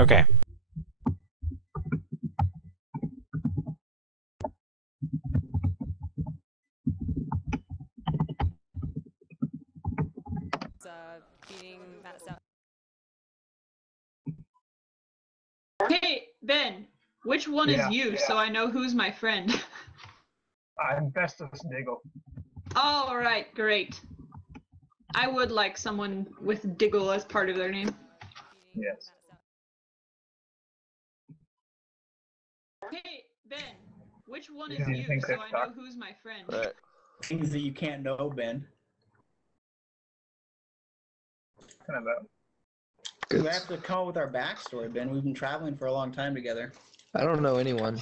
Okay. Beating that stuff. Hey, Ben, which one is you, so I know who's my friend? I'm Festus Diggle. All right, great. I would like someone with Diggle as part of their name. Yes. Hey, Ben, which one is Yeah, you, think so they've I know talked? who's my friend? Right. Things that you can't know, Ben. Kind of a We have to come up with our backstory, Ben. We've been traveling for a long time together. I don't know anyone.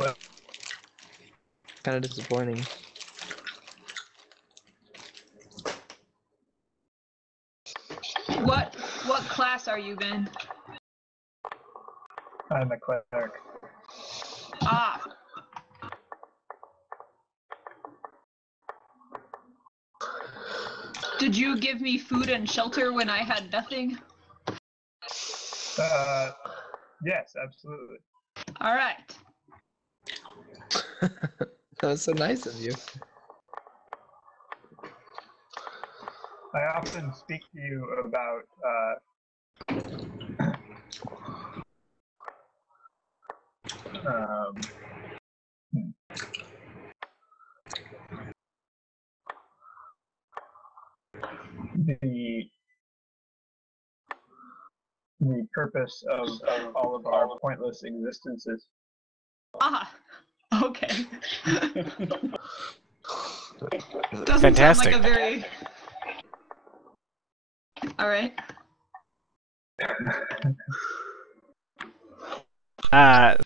well. Kind of disappointing. What class are you, Ben? I'm a cleric. Ah. Did you give me food and shelter when I had nothing? Yes, absolutely. All right. That was so nice of you. I often speak to you about the purpose of all of our pointless existences. Ah. Okay. Doesn't Fantastic. sound like a very. All right.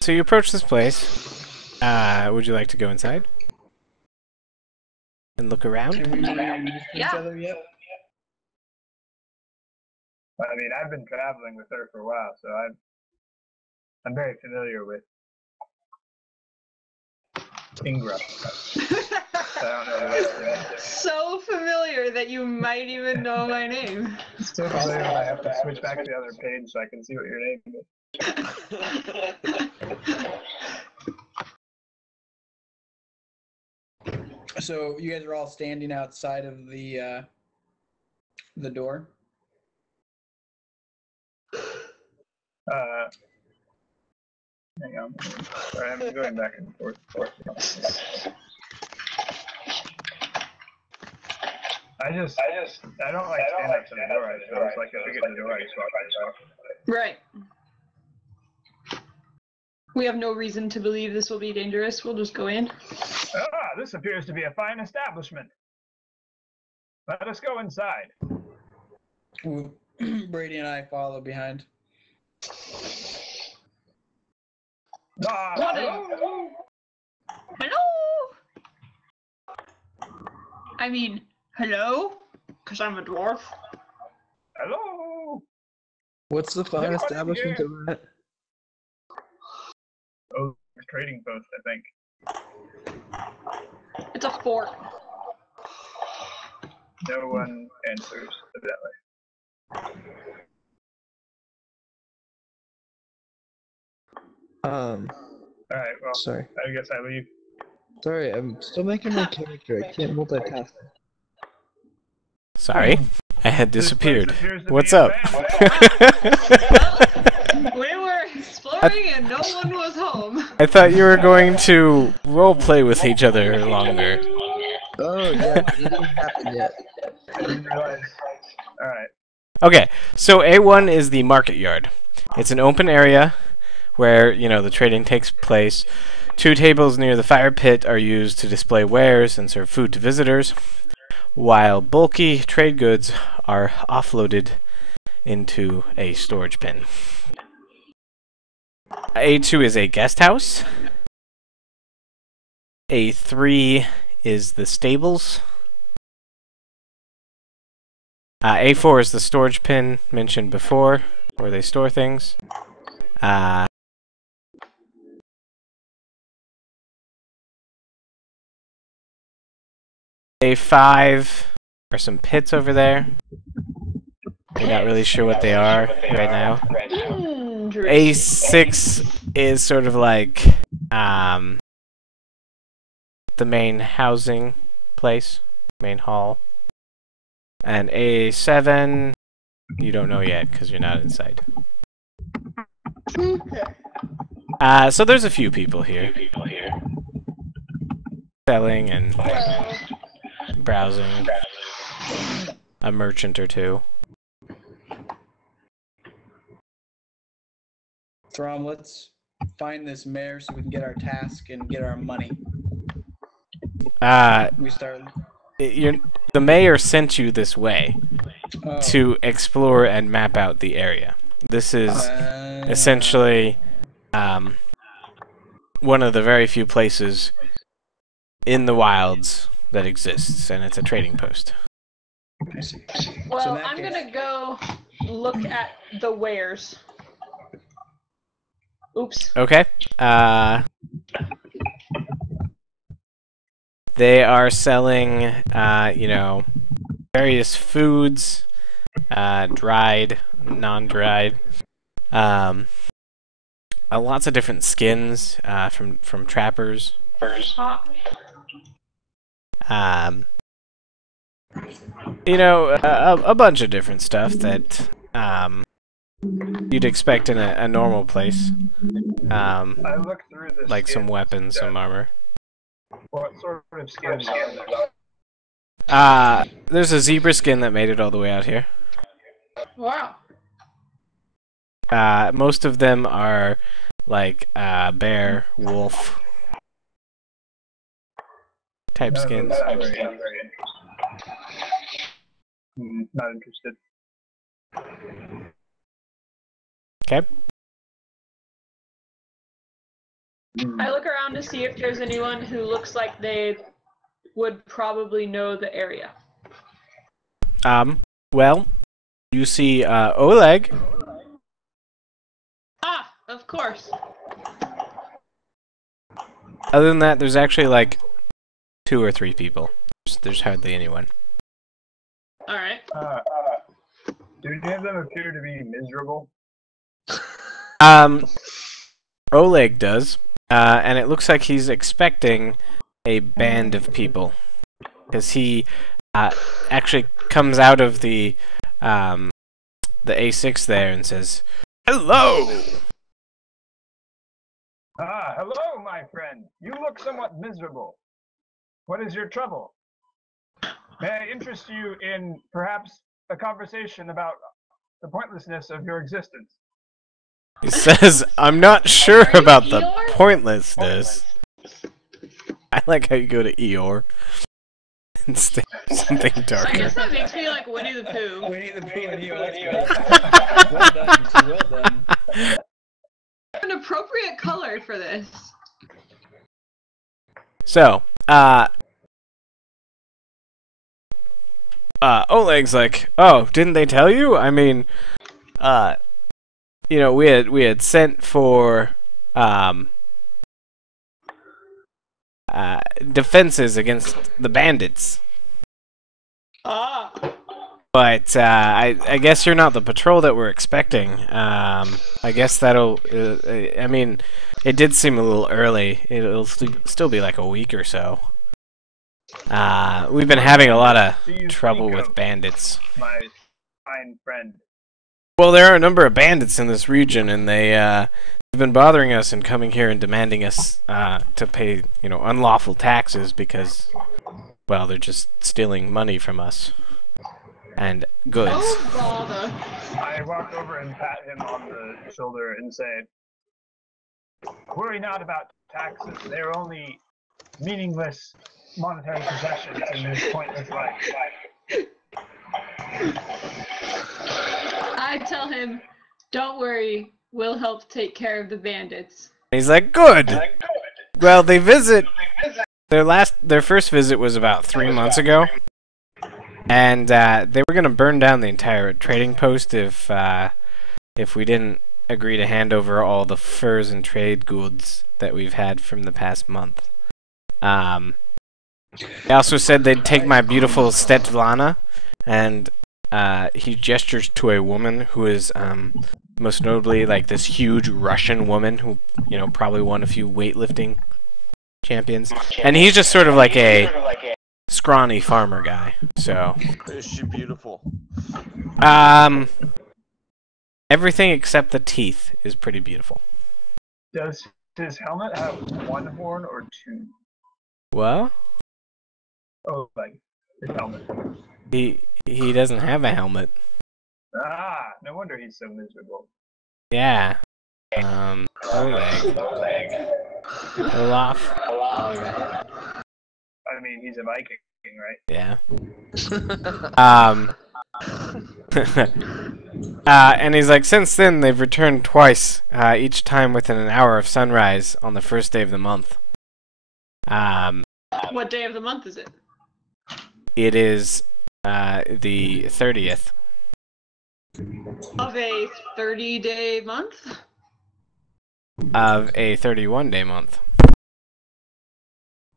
So you approach this place. Would you like to go inside? And look around? Have we introduced each Yeah. other yet? I mean, I've been traveling with her for a while, so I'm very familiar with Ingra. I don't know the rest of it. So familiar that you might even know my name. So familiar that I have to switch back to the other page so I can see what your name is. So you guys are all standing outside of the door. Hang on. Sorry, I'm going back and forth. I don't like stand up to the door. I feel it's like if I get to the door, I just walk myself. Right. We have no reason to believe this will be dangerous. We'll just go in. Ah, this appears to be a fine establishment. Let us go inside. Brady and I follow behind. Ah, hello. Hello? I mean, hello? Because I'm a dwarf. Hello. What's the fine Everybody establishment here. of that? Oh, trading post, I think. It's a fort. No one answers, evidently. All right, well, Sorry. I guess I leave. Sorry, I'm still making my character. I can't multitask. Sorry, I had This place disappeared. appears to What's be up? We were exploring and no one was home. I thought you were going to role play with each other longer. Oh, yeah, it didn't happen yet. I didn't realize. All right. Okay, so A1 is the market yard. It's an open area where, you know, the trading takes place. 2 tables near the fire pit are used to display wares and serve food to visitors, while bulky trade goods are offloaded into a storage bin. A2 is a guest house. A3 is the stables. A4 is the storage bin mentioned before, where they store things. A5 are some pits over there. You're not really sure what they are right now. Interesting. A6 is sort of like the main housing place, main hall. And A7, you don't know yet because you're not inside. So there's a few people here. Selling and browsing. A merchant or two. Thorm, let's find this mayor so we can get our task and get our money. We start. The mayor sent you this way Oh. to explore and map out the area. This is essentially one of the very few places in the wilds that exists, and it's a trading post. I see. Well, So in that I'm case- gonna go look at the wares. Oops. Okay. They are selling, you know, various foods, dried, non-dried, lots of different skins from trappers. You know, a bunch of different stuff that you'd expect in a normal place. I looked through this. Like some weapons, some armor. What sort of skins are there? There's a zebra skin that made it all the way out here. Wow. Most of them are like bear, wolf type skins. Not very interested. Not interested. Okay. I look around to see if there's anyone who looks like they would probably know the area. Well, you see Oleg. Ah, of course. Other than that, there's actually like 2 or 3 people. There's hardly anyone. All right. Do any of them appear to be miserable? Oleg does, and it looks like he's expecting a band of people, because he actually comes out of the A6 there and says, "Hello." Hello, my friend. You look somewhat miserable. What is your trouble? May I interest you in perhaps a conversation about the pointlessness of your existence? He says, "I'm not sure about the pointlessness." I like how you go to Eeyore instead of something I darker. guess that makes me like Winnie the Pooh. Winnie the Pooh and you. Well done. So well done. An appropriate color for this. So, Oleg's like, "Oh, didn't they tell you? I mean, you know, we had sent for defenses against the bandits, Ah. but I guess you're not the patrol that we're expecting. I guess that'll. I mean, it did seem a little early. It'll still be like a week or so. We've been having a lot of trouble with bandits. My fine friend. Well, there are a number of bandits in this region, and they've been bothering us and coming here and demanding us to pay, you know, unlawful taxes because, well, they're just stealing money from us and goods. Oh, bother. I walk over and pat him on the shoulder and say, "Worry not about taxes. They're only meaningless monetary possessions in this pointless life." I tell him, don't worry, we'll help take care of the bandits. He's like, "Good. Well, they visit. Their first visit was about 3 months ago, and they were gonna burn down the entire trading post if we didn't agree to hand over all the furs and trade goods that we've had from the past month. They also said they'd take my beautiful Stetlana, and he gestures to a woman who is most notably like this huge Russian woman who, you know, probably won a few weightlifting champions. And he's just sort of like a scrawny farmer guy. So Is she beautiful? everything except the teeth is pretty beautiful. Does his helmet have one horn or two? Well, Oh, like his helmet. he doesn't have a helmet. Ah, no wonder he's so miserable. Yeah. Oleg. Olaf. I mean, he's a Viking, right? Yeah. And he's like, since then they've returned twice, each time within an hour of sunrise on the first day of the month. What day of the month is it? It is the 30th. Of a 30-day month? Of a 31-day month.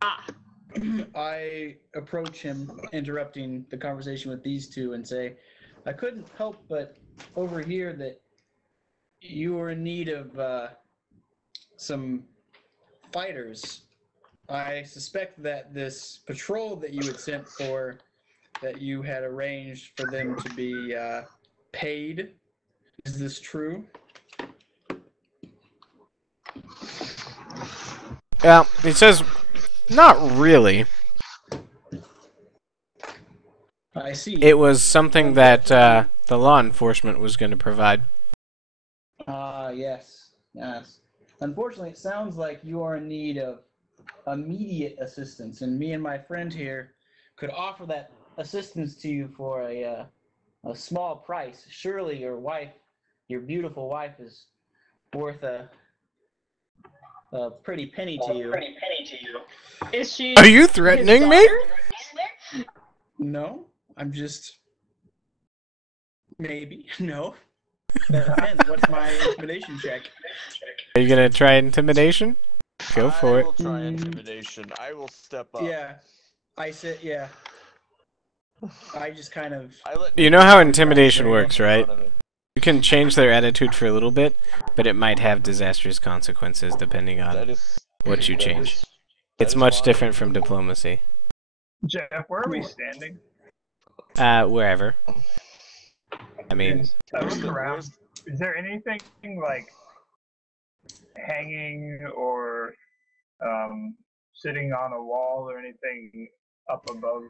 Ah. I approach him, interrupting the conversation with these two, and say, I couldn't help but overhear that you were in need of some fighters. I suspect that this patrol that you had sent for, that you had arranged for them to be paid. Is this true? Well, he says, not really. I see. It was something that the law enforcement was going to provide. Yes. Yes. Unfortunately, it sounds like you are in need of immediate assistance, and me and my friend here could offer that assistance to you for a small price. Surely your wife, your beautiful wife, is worth a pretty penny to you. Is she? Are you threatening me? No, I'm just maybe no. That depends. What's my intimidation check? Are you going to try intimidation? Go for I it. will try intimidation. I will step up. Yeah, I said yeah. I just kind of. You know how intimidation works, right? You can change their attitude for a little bit, but it might have disastrous consequences depending on what you change. It's much different from diplomacy. Jeff, where are we standing? Wherever. I mean, I look around. Is there anything like hanging or sitting on a wall or anything up above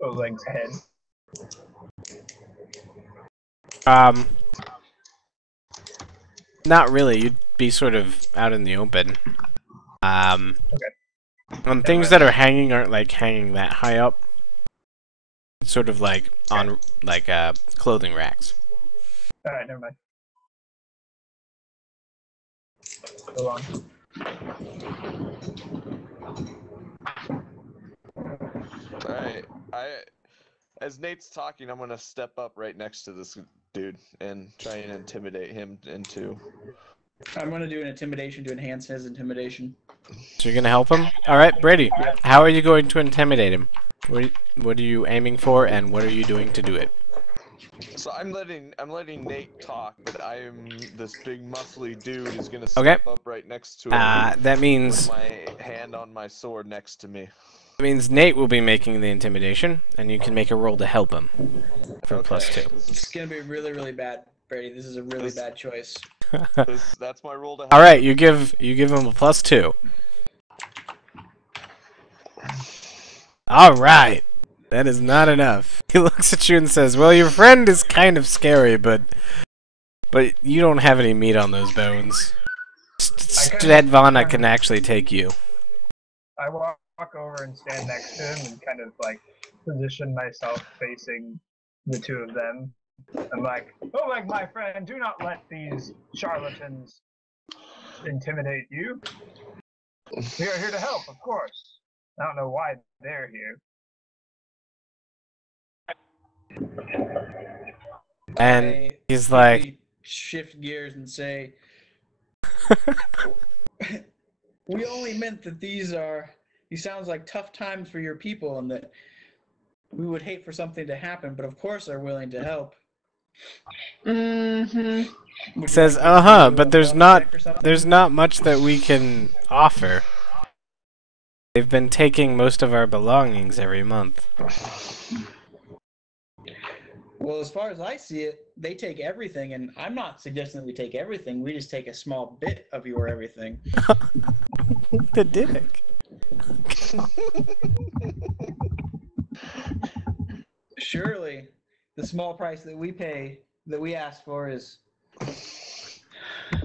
Oleg's head? not really. You'd be sort of out in the open. Okay. And things that are hanging aren't like hanging that high up. It's sort of like on like clothing racks. Alright, never mind. Go on. Alright, as Nate's talking, I'm gonna step up right next to this dude and try and intimidate him into. I'm gonna do an intimidation to enhance his intimidation. So you're gonna help him? Alright, Brady. How are you going to intimidate him? What are you aiming for, and what are you doing to do it? So I'm letting Nate talk, but I am this big muscly dude who's gonna step up right next to him. That means with my hand on my sword next to me. That means Nate will be making the intimidation, and you can make a roll to help him for +2. It's gonna be really, really bad, Brady. This is a really bad choice. That's my roll to help. All right, you give him a +2. All right, that is not enough. He looks at you and says, "Well, your friend is kind of scary, but you don't have any meat on those bones. Stedvana can actually take you." I walk over and stand next to him and kind of like position myself facing the two of them. I'm like, "Oh, like my friend, do not let these charlatans intimidate you. We are here to help, of course. I don't know why they're here." And he's like, shift gears and say, we only meant that these sounds like tough times for your people, and that we would hate for something to happen, but of course are willing to help. Mm-hmm. Would you Says, like me to do but a there's wellness not check or something? there's not much that we can offer. They've been taking most of our belongings every month. Well, as far as I see it, they take everything, and I'm not suggesting that we take everything. We just take a small bit of your everything. The dick. Surely, the small price that we pay, that we ask for, is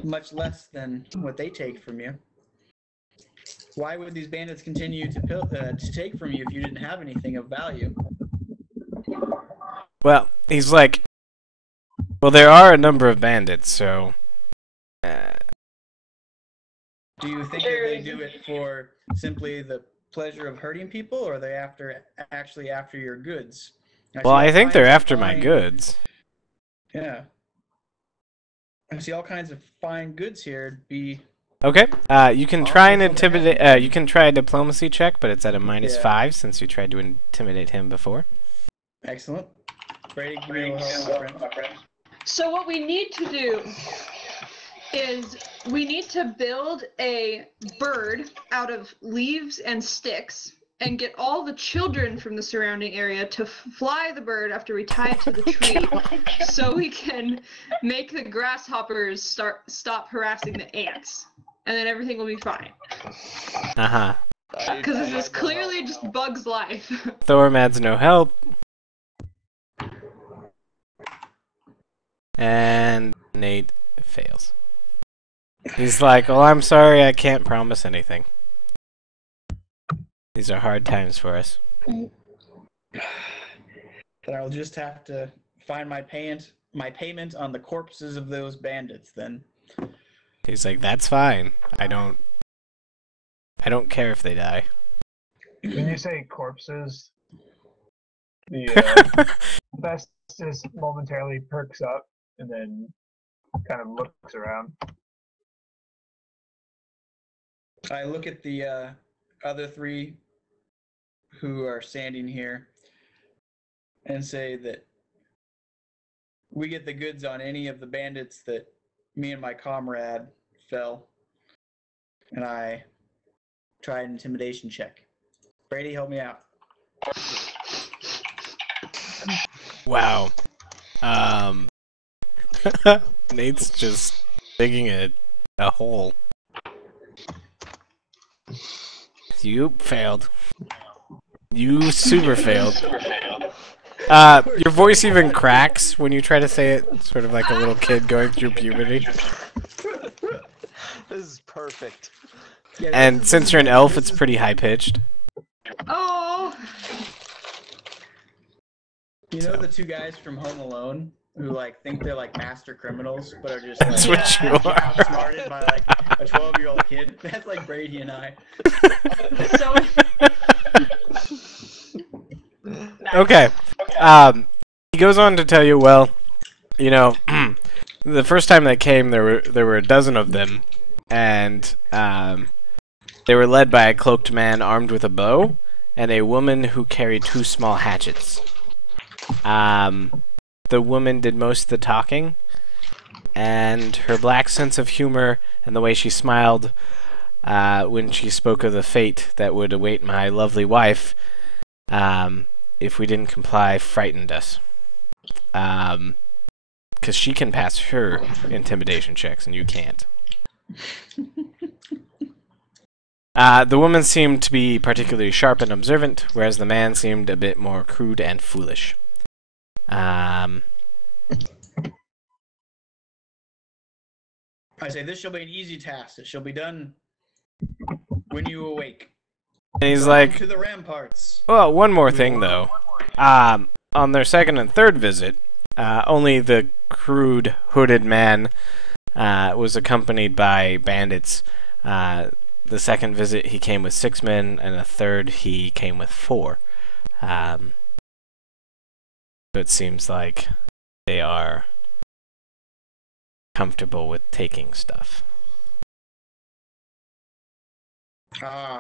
much less than what they take from you. Why would these bandits continue to take from you if you didn't have anything of value? Well, he's like, well, there are a number of bandits, so. Do you think that they do it for simply the pleasure of hurting people, or are they actually after your goods? Well, I think they're after my fine- goods. Yeah. I see all kinds of fine goods here. It'd be Okay. You can try and Awesome. intimidate. You can try a diplomacy check, but it's at a Yeah. -5 since you tried to intimidate him before. excellent. Brady, give me a little help, my friend. So what we need to do is we need to build a bird out of leaves and sticks and get all the children from the surrounding area to fly the bird after we tie it to the tree so we can make the grasshoppers stop harassing the ants. And then everything will be fine. Uh-huh. Because this is clearly just Bug's life. Thorm adds no help. And Nate fails. He's like, well, I'm sorry, I can't promise anything. These are hard times for us. Then I'll just have to find my payment on the corpses of those bandits then. He's like, that's fine. I don't care if they die. When you say corpses, the Festus momentarily perks up and then kind of looks around. I look at the other three who are standing here and say that we get the goods on any of the bandits that me and my comrade fell. And I try an intimidation check. Brady, help me out. Wow. Nate's just digging a hole. You failed. You super failed. Your voice even cracks when you try to say it, sort of like a little kid going through puberty. This is perfect. Yeah, And since you're an elf, it's pretty high-pitched. Oh! You know the two guys from Home Alone who like think they're like master criminals, but are just like That's what you are. outsmarted by like a 12-year-old kid? That's like Brady and I. So Okay. He goes on to tell you, well, you know, the first time they came, there were a dozen of them, and they were led by a cloaked man armed with a bow, and a woman who carried 2 small hatchets. The woman did most of the talking, and her black sense of humor and the way she smiled when she spoke of the fate that would await my lovely wife if we didn't comply frightened us. Because she can pass her intimidation checks and you can't. The woman seemed to be particularly sharp and observant, whereas the man seemed a bit more crude and foolish. I say this shall be an easy task. It shall be done when you awake. And he's like, To the ramparts. well, one more thing though. On their second and third visit, only the crude, hooded man was accompanied by bandits. The second visit, he came with 6 men, and the third, he came with 4. So it seems like they are comfortable with taking stuff.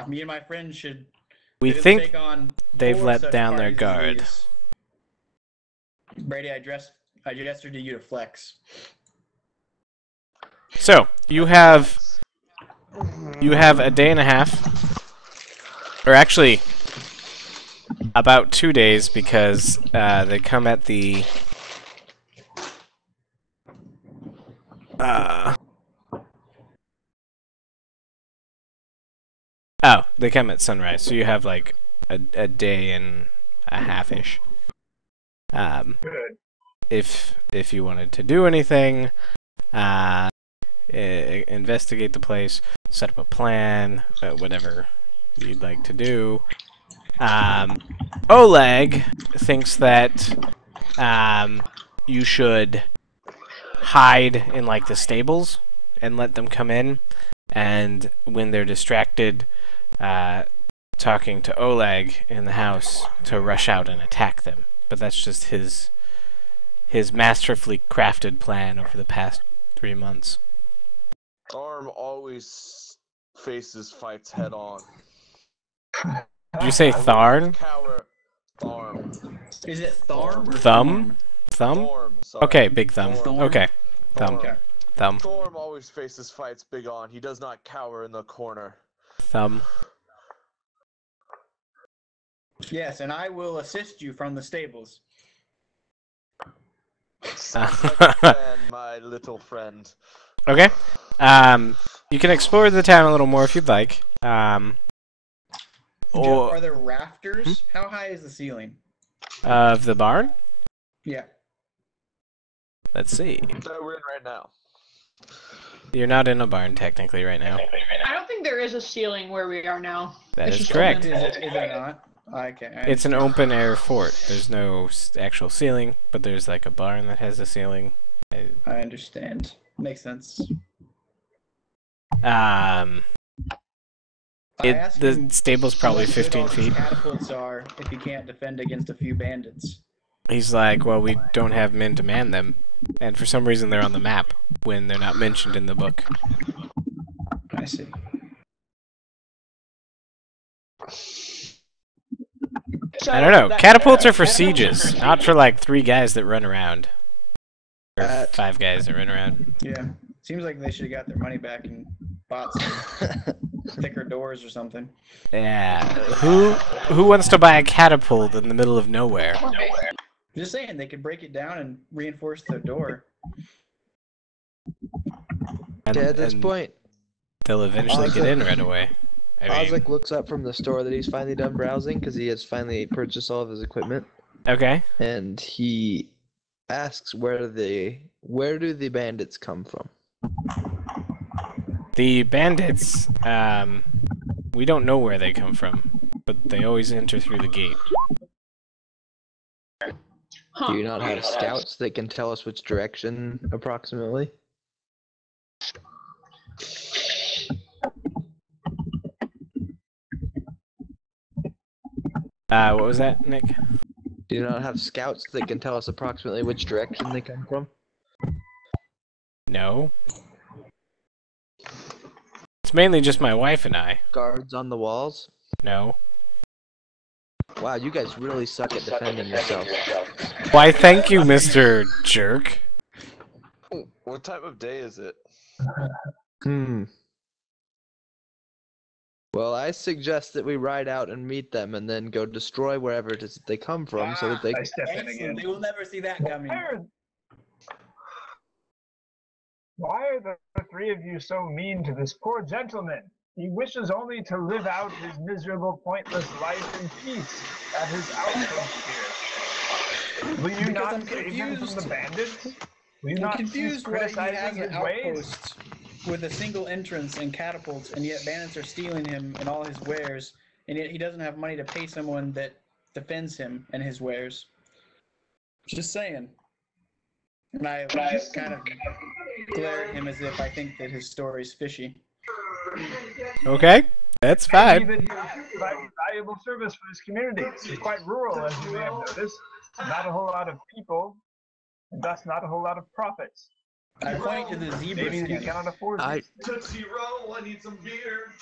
Me and my friend should We It'll think take on they've 4 let such down their parties as guard. these. Brady, I gestured to you to flex. So, you have a day and a half, or actually, about 2 days, because they come at the they come at sunrise, so you have like a day and a half-ish. Good. If you wanted to do anything, investigate the place, set up a plan, whatever you'd like to do. Oleg thinks that you should hide in like the stables and let them come in, and when they're distracted talking to Oleg in the house, to rush out and attack them. But that's just his masterfully crafted plan over the past 3 months. Thorm always faces fights head on. Did you say Tharn? Cower. Thorm. Is it Thorm or Thumb? Thumb? Thorm. Sorry. Okay, big thumb. Thorm. Okay, thumb. Okay. Thumb. Thorm always faces fights big on. He does not cower in the corner. Thumb. Yes, and I will assist you from the stables. Sounds like a plan, my little friend. Okay. You can explore the town a little more if you'd like. Are Or there rafters? How high is the ceiling? of the barn? Yeah. Let's see. That we're in right now. You're not in a barn technically right now. I don't think there is a ceiling where we are now. That It's is just correct. open. Is there not? Okay. It's an open air fort. There's no actual ceiling, but there's like a barn that has a ceiling. I understand. Makes sense. Um, I asked the him stable's probably what good 15 all these feet. catapults are if you can't defend against a few bandits. He's like, well, we don't have men to man them, and for some reason they're on the map when they're not mentioned in the book. I see. I don't know. Catapults are for sieges, not for like 3 guys that run around. Or 5 guys that run around. Yeah. Seems like they should have got their money back and bought some thicker doors or something. Yeah. Who wants to buy a catapult in the middle of nowhere? Just saying, they could break it down and reinforce the door. And, Yeah, at this and point, they'll eventually get in right away. I mean, Ahzek looks up from the store that he's finally done browsing because he has finally purchased all of his equipment, okay. and he asks where do the bandits come from? The bandits, we don't know where they come from, but they always enter through the gate. Huh. Do you not have scouts that can tell us which direction approximately? What was that, Nick? Do you not have scouts that can tell us approximately which direction they come from? No. It's mainly just my wife and I. Guards on the walls? No. Wow, you guys really suck at defending yourself. Why, thank you, Mr. Jerk. What type of day is it? Well, I suggest that we ride out and meet them and then go destroy wherever it is that they come from so that they I step in Excellent. again. They will never see that coming. Why are the 3 of you so mean to this poor gentleman? He wishes only to live out his miserable, pointless life in peace at his outpost here. Will you Because not I'm save him from confused. the bandits? Will you I'm not cease confused why he has criticizing an his ways? outpost with a single entrance and catapults, and yet bandits are stealing him and all his wares, and yet he doesn't have money to pay someone that defends him and his wares. Just saying. And I just kind of glare at him as if I think that his story's fishy. Okay, that's I fine. believe that he provides valuable service for this community. It's quite rural, as you may have noticed. Not a whole lot of people, and thus not a whole lot of profits. I point to the zebra Maybe he skin. cannot afford I- these things. Tootsie Roll, I need some beer.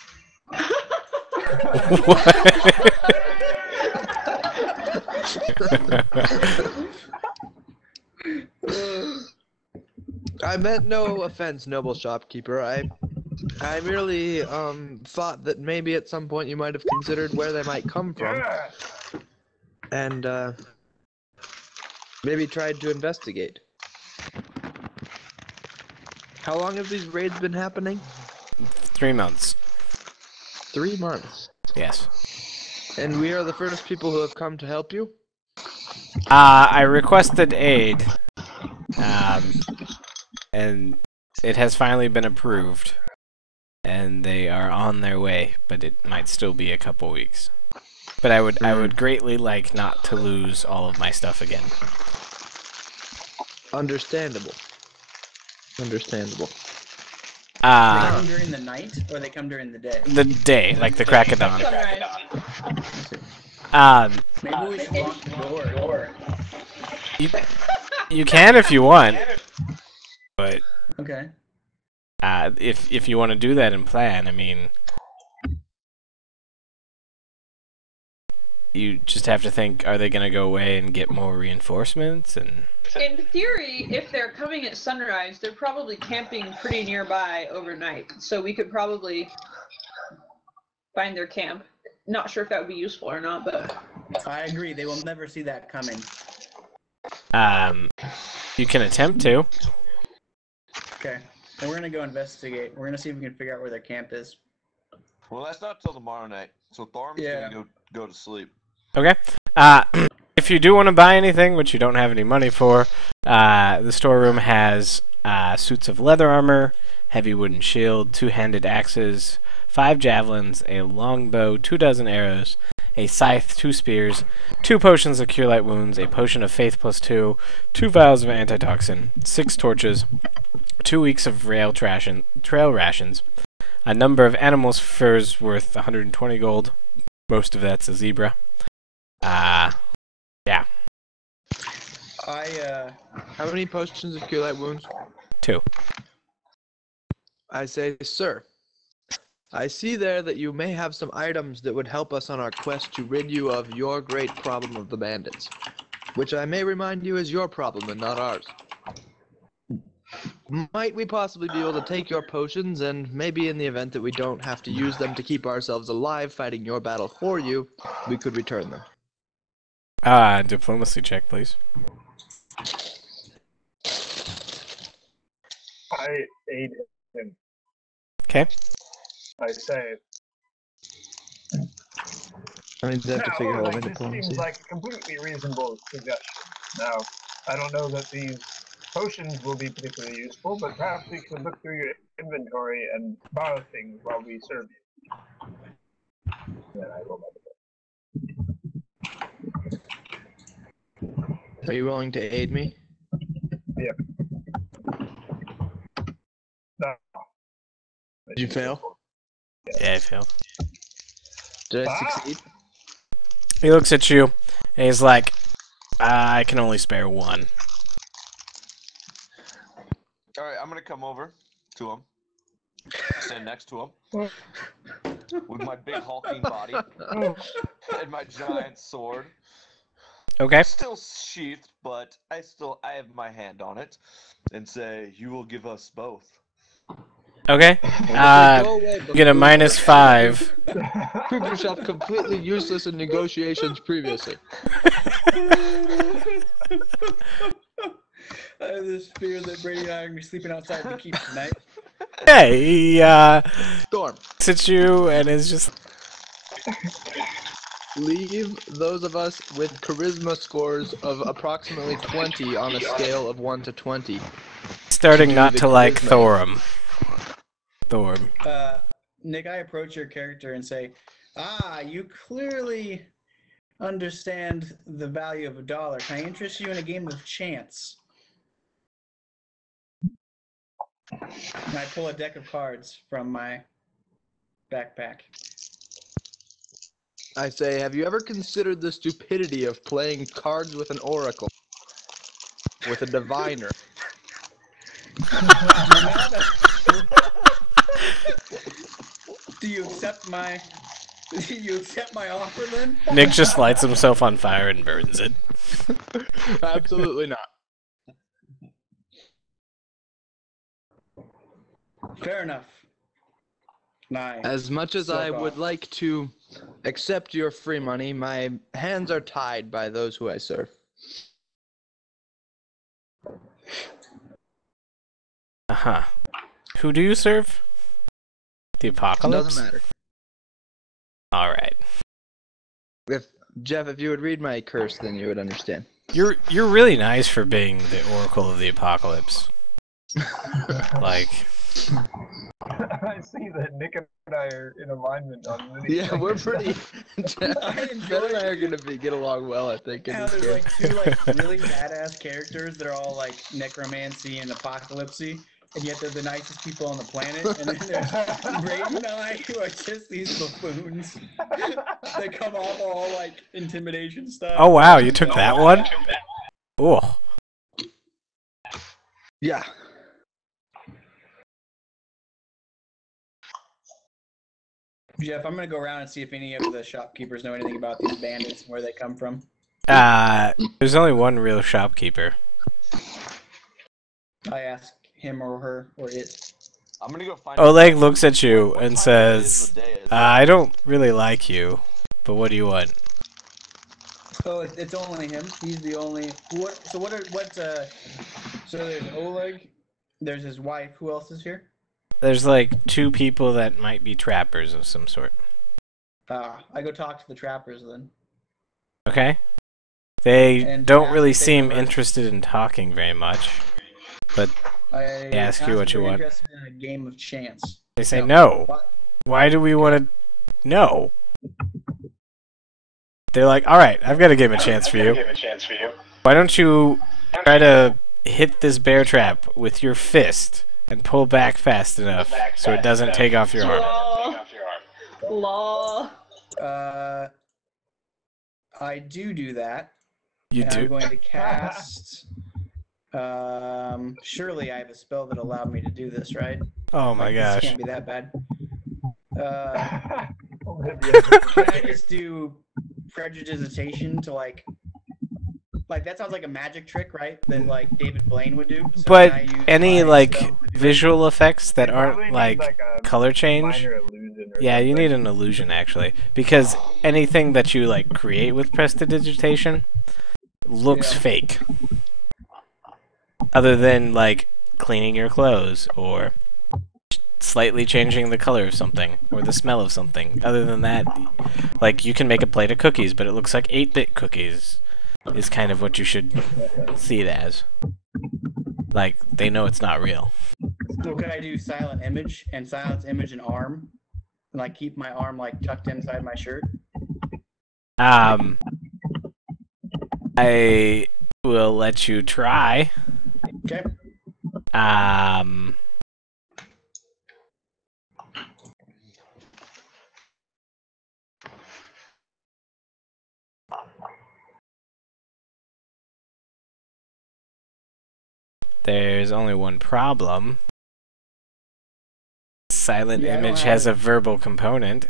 I meant no offense, noble shopkeeper. I merely thought that maybe at some point you might have considered where they might come from, Yeah. and maybe tried to investigate. How long have these raids been happening? 3 months. 3 months. Yes. And we are the first people who have come to help you? I requested aid, and it has finally been approved, and they are on their way, but it might still be a couple weeks. But I would greatly like not to lose all of my stuff again. Understandable. Understandable. They come during the night, or they come during the day? The day, like the crack of dawn. Sunrise. Maybe we should lock the door. You can if you want, but Okay. if you want to do that and plan, I mean, you just have to think: are they going to go away and get more reinforcements? And In theory, if they're coming at sunrise, they're probably camping pretty nearby overnight. So we could probably find their camp. Not sure if that would be useful or not, but I agree. They will never see that coming. you can attempt to. Okay. Then we're gonna go investigate. We're gonna see if we can figure out where their camp is. Well, that's not till tomorrow night. So Thorm's gonna go to sleep. Okay. If you do want to buy anything, which you don't have any money for, the storeroom has suits of leather armor, heavy wooden shield, 2-handed axes, 5 javelins, a longbow, 24 arrows, a scythe, 2 spears, 2 potions of cure light wounds, a potion of faith +2, 2 vials of antitoxin, 6 torches, 2 weeks of trail rations, a number of animals' furs worth 120 gold. Most of that's a zebra. Yeah. How many potions of cure light wounds? 2. I say, sir, I see there that you may have some items that would help us on our quest to rid you of your great problem of the bandits, which I may remind you is your problem and not ours. Might we possibly be able to take your potions, and maybe in the event that we don't have to use them to keep ourselves alive fighting your battle for you, we could return them? Diplomacy check, please. I aid him. Okay. I say. I mean, they have to Now, figure out like, my this diplomacy. seems like a completely reasonable suggestion. Now, I don't know that these potions will be particularly useful, but perhaps we could look through your inventory and borrow things while we serve you. Then I will Are you willing to aid me? Yep. No. Did you fail? Yeah, I failed. Did I succeed? He looks at you, and he's like, I can only spare 1. Alright, I'm gonna come over to him. Stand next to him. With my big hulking body. And my giant sword. Okay. Still sheathed, but I have my hand on it. And say, you will give us both. Okay. Get a -5. Prove yourself completely useless in negotiations previously. I have this fear that Brady and I are going to be sleeping outside the keep tonight. Yeah, he Thorm, looks at you and is just... leave those of us with charisma scores of approximately 20 on a scale of 1 to 20. starting not the to like charisma. Thorm. Nick, I approach your character and say, you clearly understand the value of $1. Can I interest you in a game of chance? And I pull a deck of cards from my backpack. I say, have you ever considered the stupidity of playing cards with an oracle? With a diviner? Do you accept my You accept my offer then? Nick just lights himself on fire and burns it. Absolutely not. Fair enough. Nice. As much as I would like to accept your free money, my hands are tied by those who I serve. Uh-huh. Who do you serve? The apocalypse? Doesn't matter. Alright. Jeff, if you would read my curse, then you would understand. You're really nice for being the Oracle of the Apocalypse. Like... I see that Nick and I are in alignment on many Yeah, we're pretty. Ben I enjoy and I are gonna get along well, I think. In how this there's game. like two like really badass characters that are all like necromancy and apocalypsy, and yet they're the nicest people on the planet. And then there's Brady and I, who are just these buffoons that come off all like intimidation stuff. Oh wow, you took that one? Oh. Yeah. Jeff, I'm gonna go around and see if any of the shopkeepers know anything about these bandits and where they come from. There's only one real shopkeeper. I ask him or her or it. I'm gonna go find. Oleg looks at you and What says, time is I don't really like you, but what do you want? Oh, it's only him. He's the only. What? So what? So there's Oleg. There's his wife. Who else is here? There's like two people that might be trappers of some sort. I go talk to the trappers then. Okay? They And don't ask really if they seem prefer- interested in talking very much, but I ask you what if you they're want. Interested in a game of chance. they say no. Why do we want to... No. They're like, alright, I've got a game of chance for you. Why don't you try to hit this bear trap with your fist and pull back fast enough so it doesn't take off your arm? Law. I do that. You and do? I'm going to cast. Surely I have a spell that allowed me to do this, right? Oh my Like, gosh. This can't be that bad. Olivia. Can I just do prestidigitation to like that sounds like a magic trick, right? That like David Blaine would do. So But can I use any my like spell to do that? visual effects that You probably aren't need, like a color change? minor illusion or Yeah, you something. need an illusion actually, because anything that you like create with prestidigitation looks Yeah. fake. Other than like cleaning your clothes or slightly changing the color of something or the smell of something. Other than that, like you can make a plate of cookies, but it looks like 8-bit cookies. Is kind of what you should see it as. Like they know it's not real. So could I do silent image and silence image and arm, and like keep my arm like tucked inside my shirt? I will let you try. Okay. There's only one problem. Silent Yeah, I don't image have has it. a verbal component,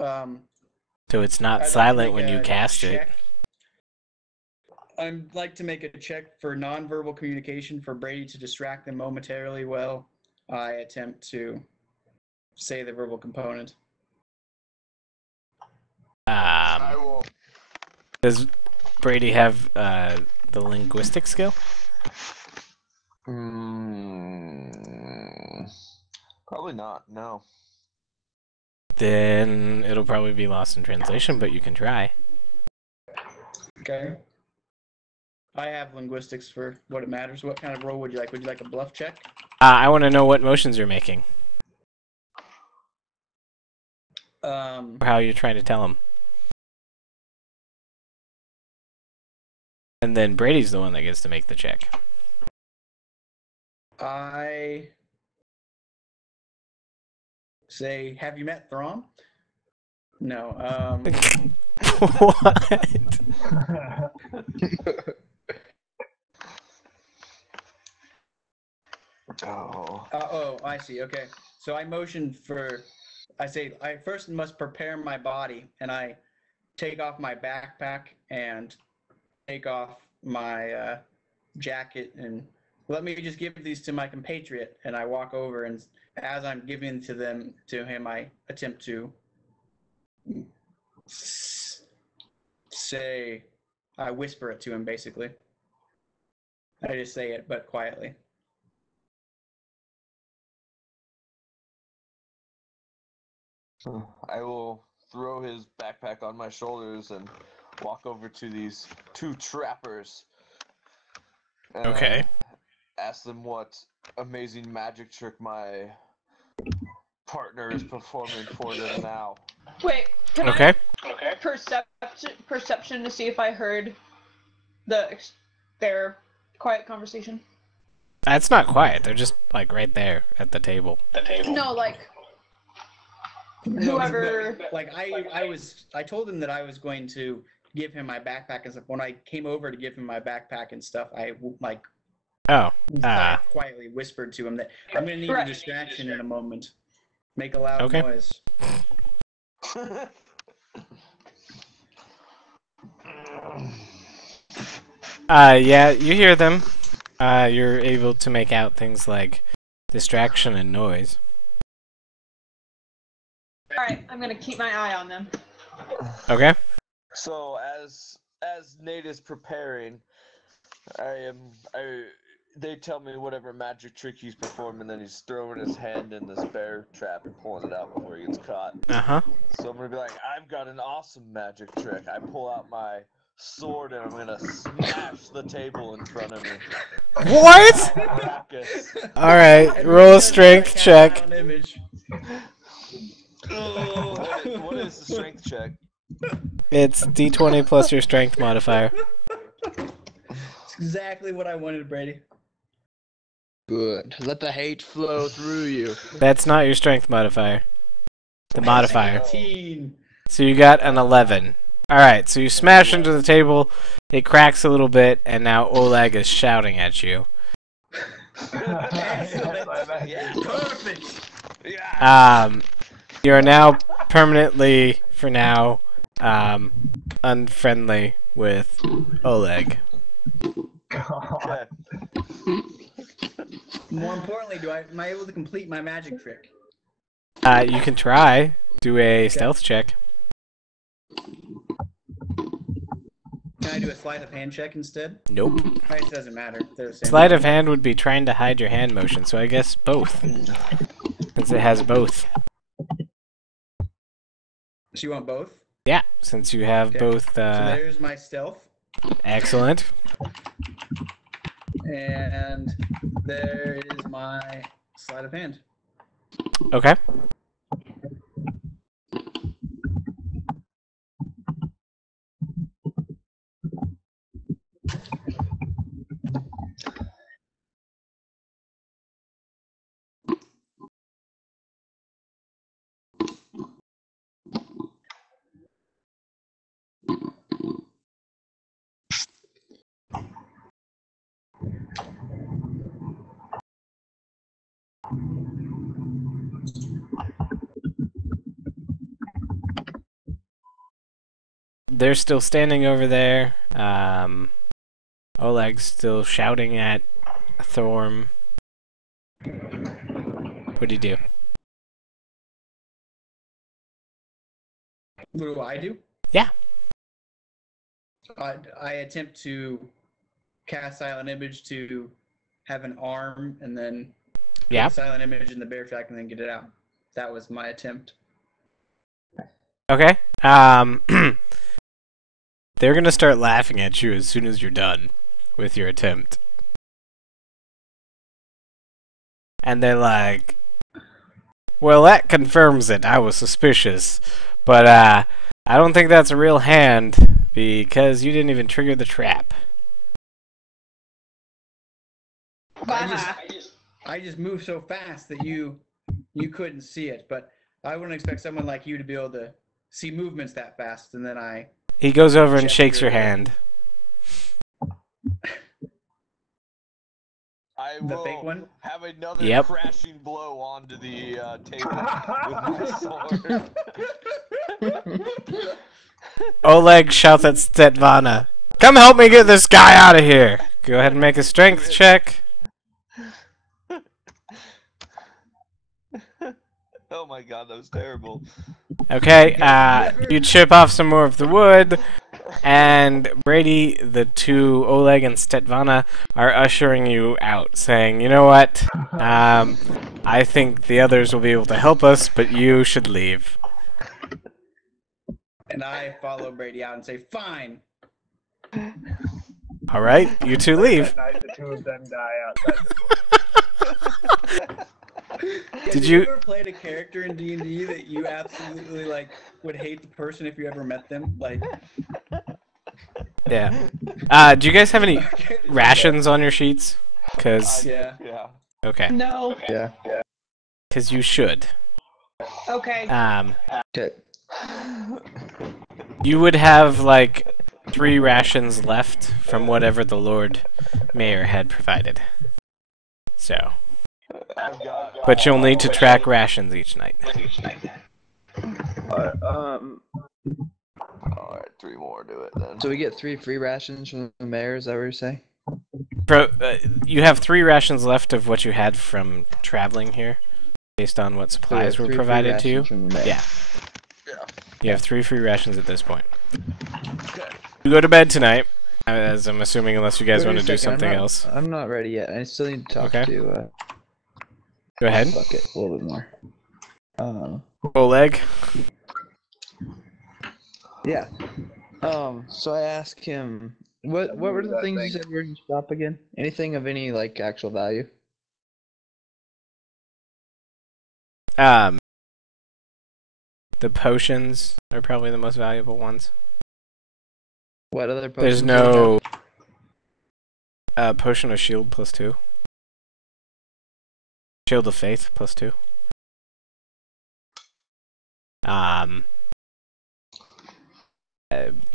Um, so it's not I'd like to silent make when you a cast it. check. I'd like to make a check for nonverbal communication for Brady to distract them momentarily while I attempt to say the verbal component. I will. Does Brady have the linguistic skill? Probably not. No. Then it'll probably be lost in translation, but you can try. Okay. I have linguistics for what it matters. What kind of roll would you like? Would you like a bluff check? I want to know what motions you're making, or how you're trying to tell him. And then Brady's the one that gets to make the check. I say, have you met Thorm? No. What? Oh. I I see. Okay. So I motion for. I say I first must prepare my body, and I take off my backpack and take off my jacket, and let me just give these to my compatriot. And I walk over, and as I'm giving to him, I attempt to say, I whisper it to him, basically. I just say it, but quietly. I will throw his backpack on my shoulders and walk over to these two trappers. And Okay. ask them what amazing magic trick my partner is performing for them now. Wait, can Okay. I perception to see if I heard their quiet conversation? It's not quiet. They're just like right there at the table. No, like whoever. Like I told him that I was going to give him my backpack and stuff. When I came over to give him my backpack and stuff, I quietly whispered to him that I'm going to need a distraction in a moment. Make a loud noise. Yeah, you hear them. You're able to make out things like distraction and noise. Alright, I'm gonna keep my eye on them. Okay. So as Nate is preparing, they tell me whatever magic trick he's performing, then he's throwing his hand in this bear trap and pulling it out before he gets caught. Uh-huh. So I'm gonna be like, I've got an awesome magic trick. I pull out my sword and I'm gonna smash the table in front of me. What? Alright, roll a strength check. What is the strength check? It's D20 plus your strength modifier. It's exactly what I wanted, Brady. Good. Let the hate flow through you. That's not your strength modifier. The modifier. 18. So you got an 11. Alright, so you smash into the table, it cracks a little bit, and now Oleg is shouting at you. Perfect. You are now permanently, for now, unfriendly with Oleg. Okay. More importantly, am I able to complete my magic trick? You can try. Do a stealth check. Can I do a sleight of hand check instead? Nope. It doesn't matter. They're the same. Sleight of hand would be trying to hide your hand motion, so I guess both. Since it has both. So you want both? Yeah, since you have both. So there's my stealth. Excellent. And there is my sleight of hand. Okay. They're still standing over there. Oleg's still shouting at Thorm. What do you do? What do I do? Yeah. I attempt to cast Silent Image to have an arm, and then Yeah. put Silent Image in the bear track, and then get it out. That was my attempt. Okay. They're gonna start laughing at you as soon as you're done with your attempt. And they're like, well, that confirms it. I was suspicious. But, I don't think that's a real hand, because you didn't even trigger the trap. I just moved so fast that you couldn't see it, but I wouldn't expect someone like you to be able to see movements that fast, and then He goes over and shakes your hand. I The will fake one? have another Yep. crashing blow onto the table with my sword. Oleg shouts at Stetvana, "Come help me get this guy out of here!" Go ahead and make a strength check. Oh my god, that was terrible. Okay, you chip off some more of the wood, and Brady, the two, Oleg and Stetvana, are ushering you out, saying, "You know what? I think the others will be able to help us, but you should leave." And I follow Brady out and say, "Fine." All right, you two leave. That night, the two of them die outside. Did Have you- ever played a character in D&D that you absolutely like would hate the person if you ever met them? Like, Yeah. Do you guys have any rations on your sheets? Cause yeah. Yeah. okay, No. Yeah. cause you should. Okay. Okay. You would have like 3 rations left from whatever the Lord Mayor had provided. So, I've got. but you'll need to track rations each night. Alright, 3 more. Do it then. So we get 3 free rations from the mayor. Is that what you're saying? You have 3 rations left of what you had from traveling here, based on what So we supplies have were 3 free provided to you. rations from the mayor. Yeah. Yeah. You have 3 free rations at this point. Okay. You go to bed tonight, as I'm assuming, unless you guys Wait want a to do second, something I'm not- else. I'm not ready yet. I still need to talk Okay. to Go ahead. Bucket a little bit more. Oleg. Yeah. So I asked him, what were the that things thing. you said were in your shop again? Anything of any like actual value? The potions are probably the most valuable ones. What other potions? There's do you no potion of shield +2. Shield of faith +2.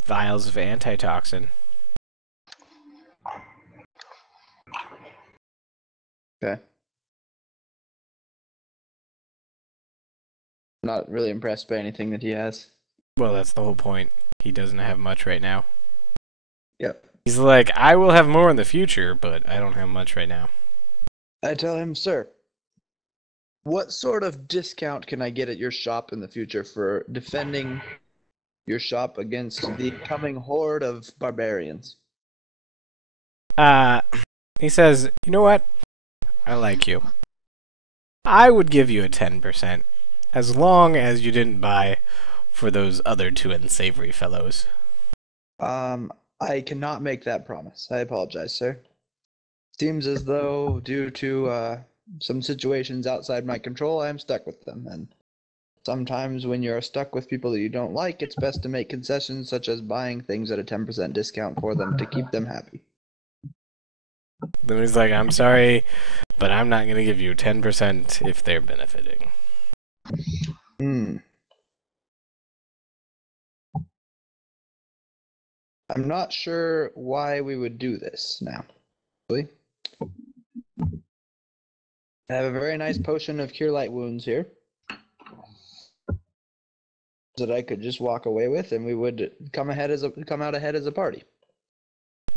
Vials of antitoxin. Okay. Not really impressed by anything that he has. Well, that's the whole point. He doesn't have much right now. Yep. He's like, I will have more in the future, but I don't have much right now. I tell him, sir, what sort of discount can I get at your shop in the future for defending your shop against the coming horde of barbarians? He says, you know what? I like you. I would give you a 10%, as long as you didn't buy for those other 2 unsavory fellows. I cannot make that promise. I apologize, sir. Seems as though, due to some situations outside my control, I am stuck with them. And sometimes when you're stuck with people that you don't like, it's best to make concessions such as buying things at a 10% discount for them to keep them happy. Then he's like, I'm sorry, but I'm not going to give you 10% if they're benefiting. I'm not sure why we would do this now. Really? I have a very nice potion of cure light wounds here that I could just walk away with, and we would come out ahead as a party.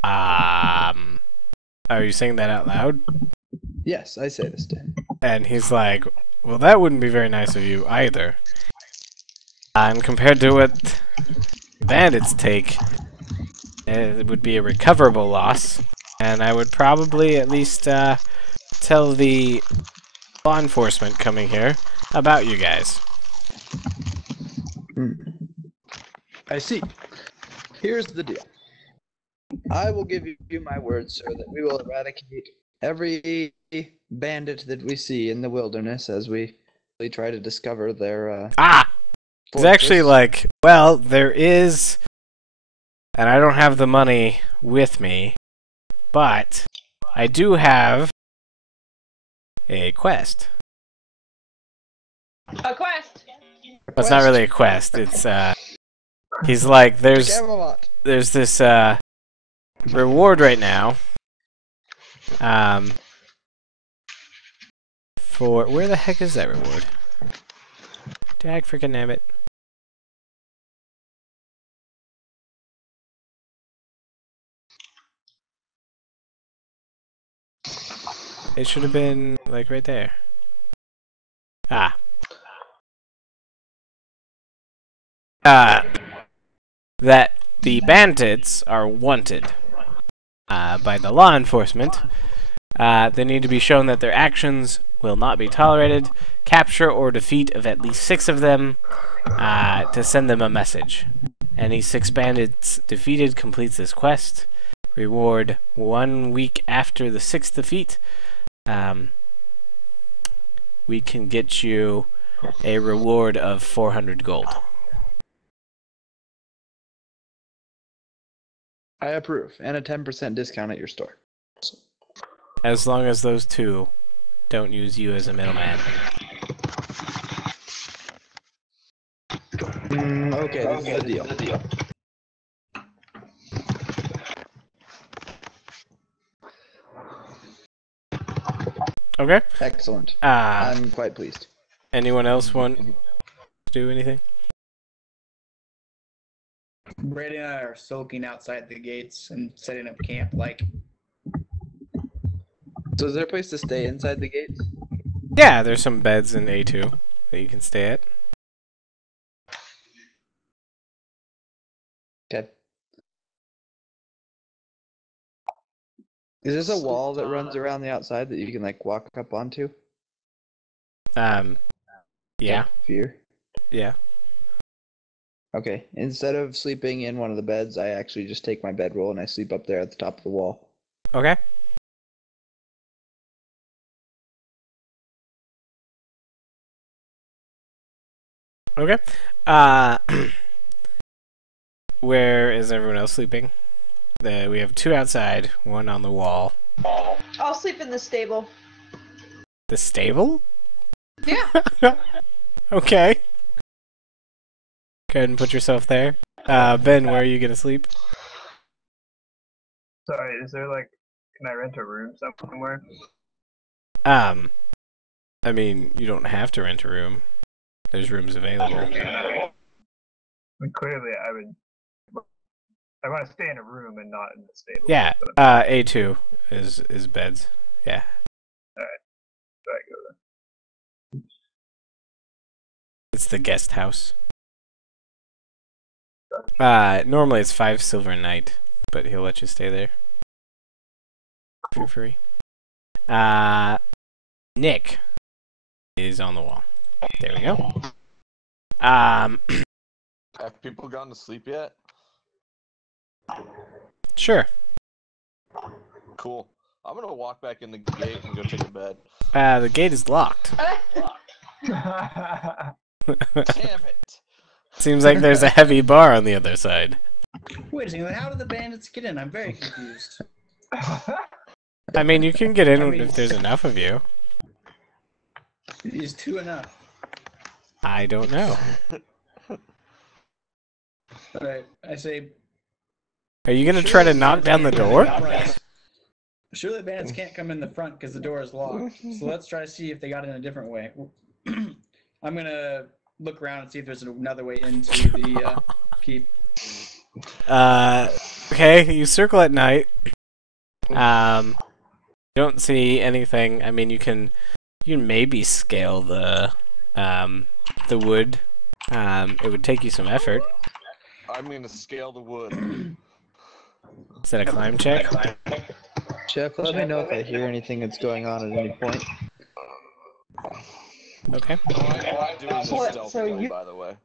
Are you saying that out loud? Yes, I say this to him. And he's like, well, that wouldn't be very nice of you either. And compared to what bandits take, it would be a recoverable loss. And I would probably at least tell the law enforcement coming here about you guys. I see. Here's the deal. I will give you my word, sir, that we will eradicate every bandit that we see in the wilderness as we try to discover their It's actually fortress. like, well, there is, and I don't have the money with me, but I do have a quest. A quest. Well, it's not really a quest. It's he's like, there's Camelot. this reward right now. for... Where the heck is that reward? Dag freaking nabbit. It should have been, like, right there. Ah. That the bandits are wanted by the law enforcement. They need to be shown that their actions will not be tolerated, capture or defeat of at least 6 of them to send them a message. Any 6 bandits defeated completes this quest. Reward 1 week after the 6th defeat. We can get you a reward of 400 gold. I approve, and a 10% discount at your store. As long as those 2 don't use you as a middleman. Okay, this is the deal. Okay. Excellent. I'm quite pleased. Anyone else want to do anything? Brady and I are sulking outside the gates and setting up camp. Like, So is there a place to stay inside the gates? Yeah, there's some beds in A2 that you can stay at. Okay. Is this a wall that runs around the outside that you can like walk up onto? Yeah. Fear. Yeah. Okay. Instead of sleeping in one of the beds, I actually just take my bedroll and I sleep up there at the top of the wall. Okay. Okay. Where is everyone else sleeping? We have 2 outside, 1 on the wall. I'll sleep in the stable. The stable? Yeah. Okay. Go ahead and put yourself there. Ben, where are you gonna sleep? Sorry, is there like, can I rent a room somewhere? I mean, you don't have to rent a room. There's rooms available. I mean, clearly, I want to stay in a room and not in the stable. Yeah. A2 is beds. Yeah. All right. So I go there. It's the guest house. Normally it's 5 silver a night, but he'll let you stay there for free. Nick is on the wall. There we go. Have people gone to sleep yet? Sure. Cool. I'm gonna walk back in the gate and go take a bed. The gate is locked. Damn it! Seems like there's a heavy bar on the other side. wait a second, how did the bandits get in? I'm very confused. I mean, you can get in if there's enough of you. Is 2 enough? I don't know. Alright, I say... Are you gonna try to knock down the door? Surely the bandits can't come in the front because the door is locked. So let's try to see if they got in a different way. I'm gonna look around and see if there's another way into the keep. Okay, you circle at night. Don't see anything. I mean, you can maybe scale the wood. It would take you some effort. I'm gonna scale the wood. Is that a climb check? Jeff, let me know if I hear anything that's going on at any point. Okay. I'm doing this What, stealthily, so you- by the way.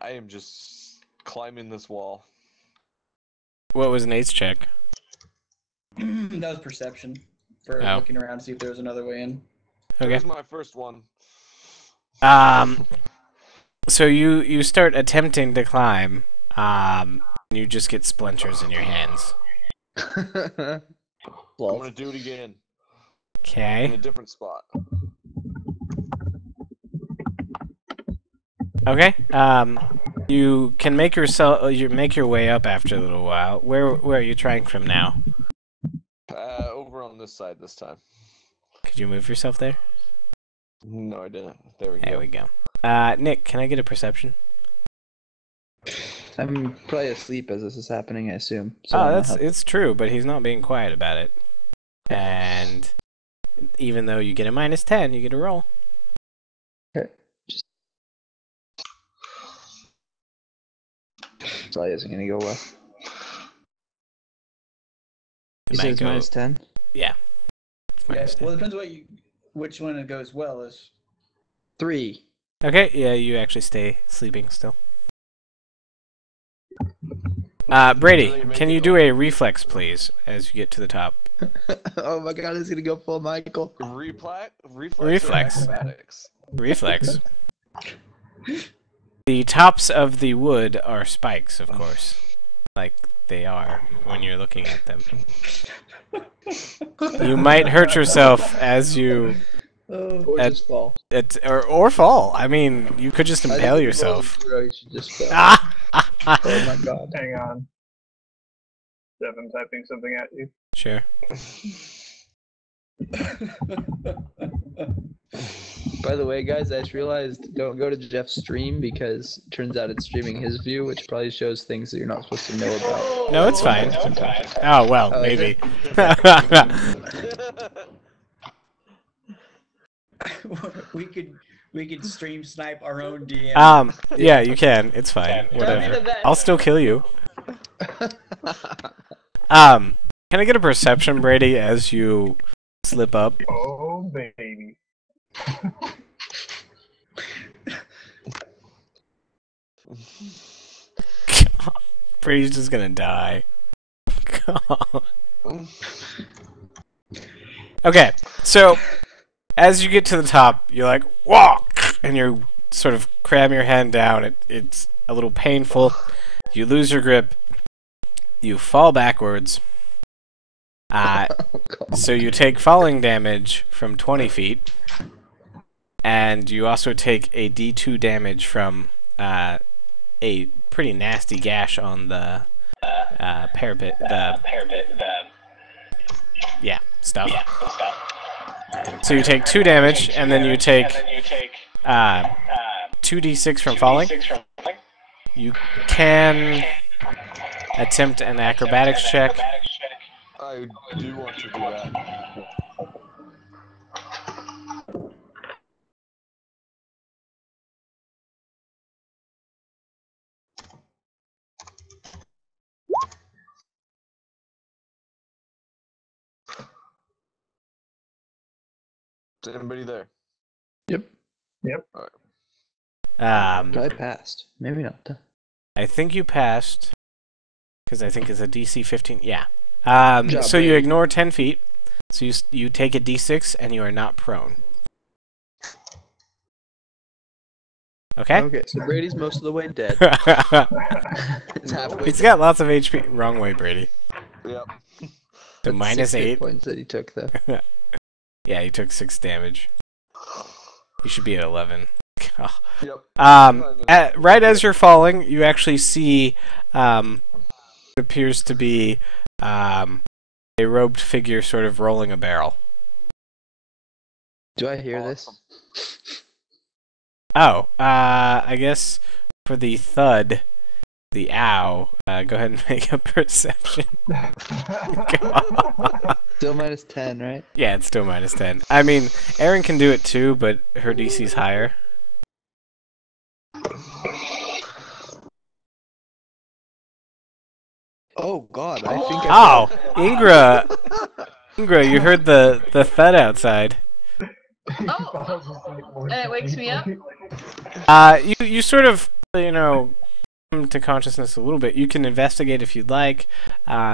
I am just climbing this wall. What was Nate's check? That was perception. For Oh. looking around to see if there was another way in. Okay. Here's my first one. So you start attempting to climb. You just get splinters in your hands. I'm gonna do it again in Okay. a different spot. Okay. You can make your way up after a little while. Where are you trying from now? Over on this side this time. Could you move yourself there? No, I didn't. There we go. There we go. Nick, can I get a perception? I'm probably asleep as this is happening, I assume. So Oh, it's true, but he's not being quiet about it. And even though you get a -10, you get a roll. Okay. Probably isn't gonna go well. You said it's -10? Yeah. It's Yeah, -10. well, it depends which one it goes well is. 3. Okay, yeah, you actually stay sleeping still. Brady, can you do a reflex, please, as you get to the top? Oh my god, it's gonna go full Michael. Reflex. Reflex. The tops of the wood are spikes, of course. Like they are when you're looking at them. You might hurt yourself as you... Or just fall. Or fall. I mean, you could just impale yourself. You should just fall. Oh my god. Hang on. Devin typing something at you. Sure. By the way, guys, I just realized don't go to Jeff's stream because it turns out it's streaming his view, which probably shows things that you're not supposed to know about. No, it's fine. Oh, well, maybe. we could stream snipe our own DM. Yeah, you can. It's fine. Whatever. I'll still kill you. Can I get a perception, Brady, as you slip up? Oh, baby. Brady's just gonna die. God. Okay, so as you get to the top, you're like, walk! And you sort of cram your hand down. It's a little painful. You lose your grip. You fall backwards. So you take falling damage from 20 feet. And you also take a D2 damage from a pretty nasty gash on the parapet. Yeah, stuff. So you take 2 damage, and then you take 2d6 from falling. You can attempt an acrobatics check. I do want to do that. Is anybody there? Yep. Yep. All I passed. Maybe not. I think you passed, because I think it's a DC 15. Yeah. So you ignore 10 feet. So you take a D6 and you are not prone. Okay? Okay, so Brady's most of the way dead. It's halfway. He's got lots of HP. Wrong way, Brady. Yep. So That's minus 6 hit 8. points that he took, though. Yeah, he took 6 damage. You should be at 11. Yep. Right as you're falling, you actually see what appears to be a robed figure sort of rolling a barrel. Do I hear this? Oh, I guess for the thud, the ow, go ahead and make a perception. Still -10, right? Yeah, it's still -10. I mean, Erin can do it too, but her DC's higher. Oh god, I think Oh, Ingra, you heard the thud outside. Oh! And it wakes me up? You sort of, come to consciousness a little bit. You can investigate if you'd like.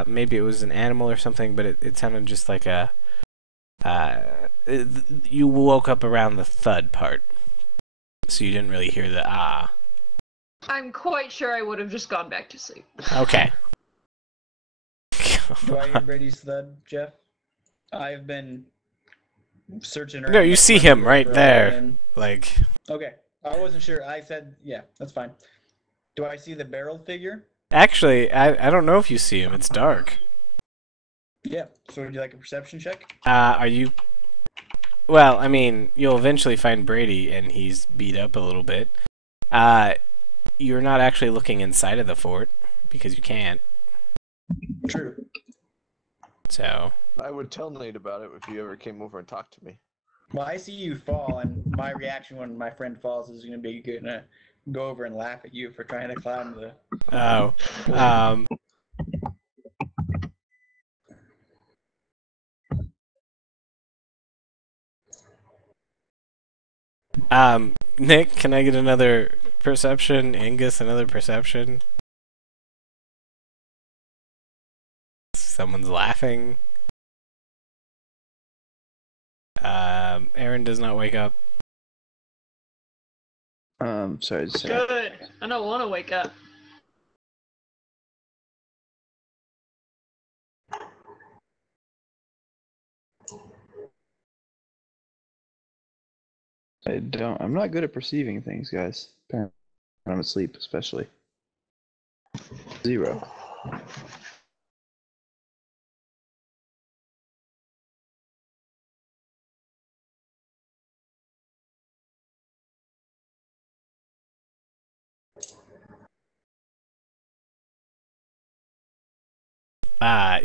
Maybe it was an animal or something, but it sounded just like you woke up around the thud part. So you didn't really hear the ah. I'm quite sure I would have just gone back to sleep. Okay. Do I hear Brady's thud, Jeff? I've been searching around. No, you see him right there. And... Like. Okay, I wasn't sure. I said, yeah, that's fine. Do I see the barreled figure? Actually, I don't know if you see him. It's dark. Yeah. So would you like a perception check? Are you well, I mean, you'll eventually find Brady, and he's beat up a little bit. You're not actually looking inside of the fort, because you can't. True. So... I would tell Nate about it if he ever came over and talked to me. Well, I see you fall, and my reaction when my friend falls is going to be gonna go over and laugh at you for trying to climb the. Oh. Nick, can I get another perception? Angus, another perception? Someone's laughing. Aaron does not wake up. Sorry to say. Good. I don't want to wake up. I'm not good at perceiving things, guys. Apparently, when I'm asleep, especially. 0.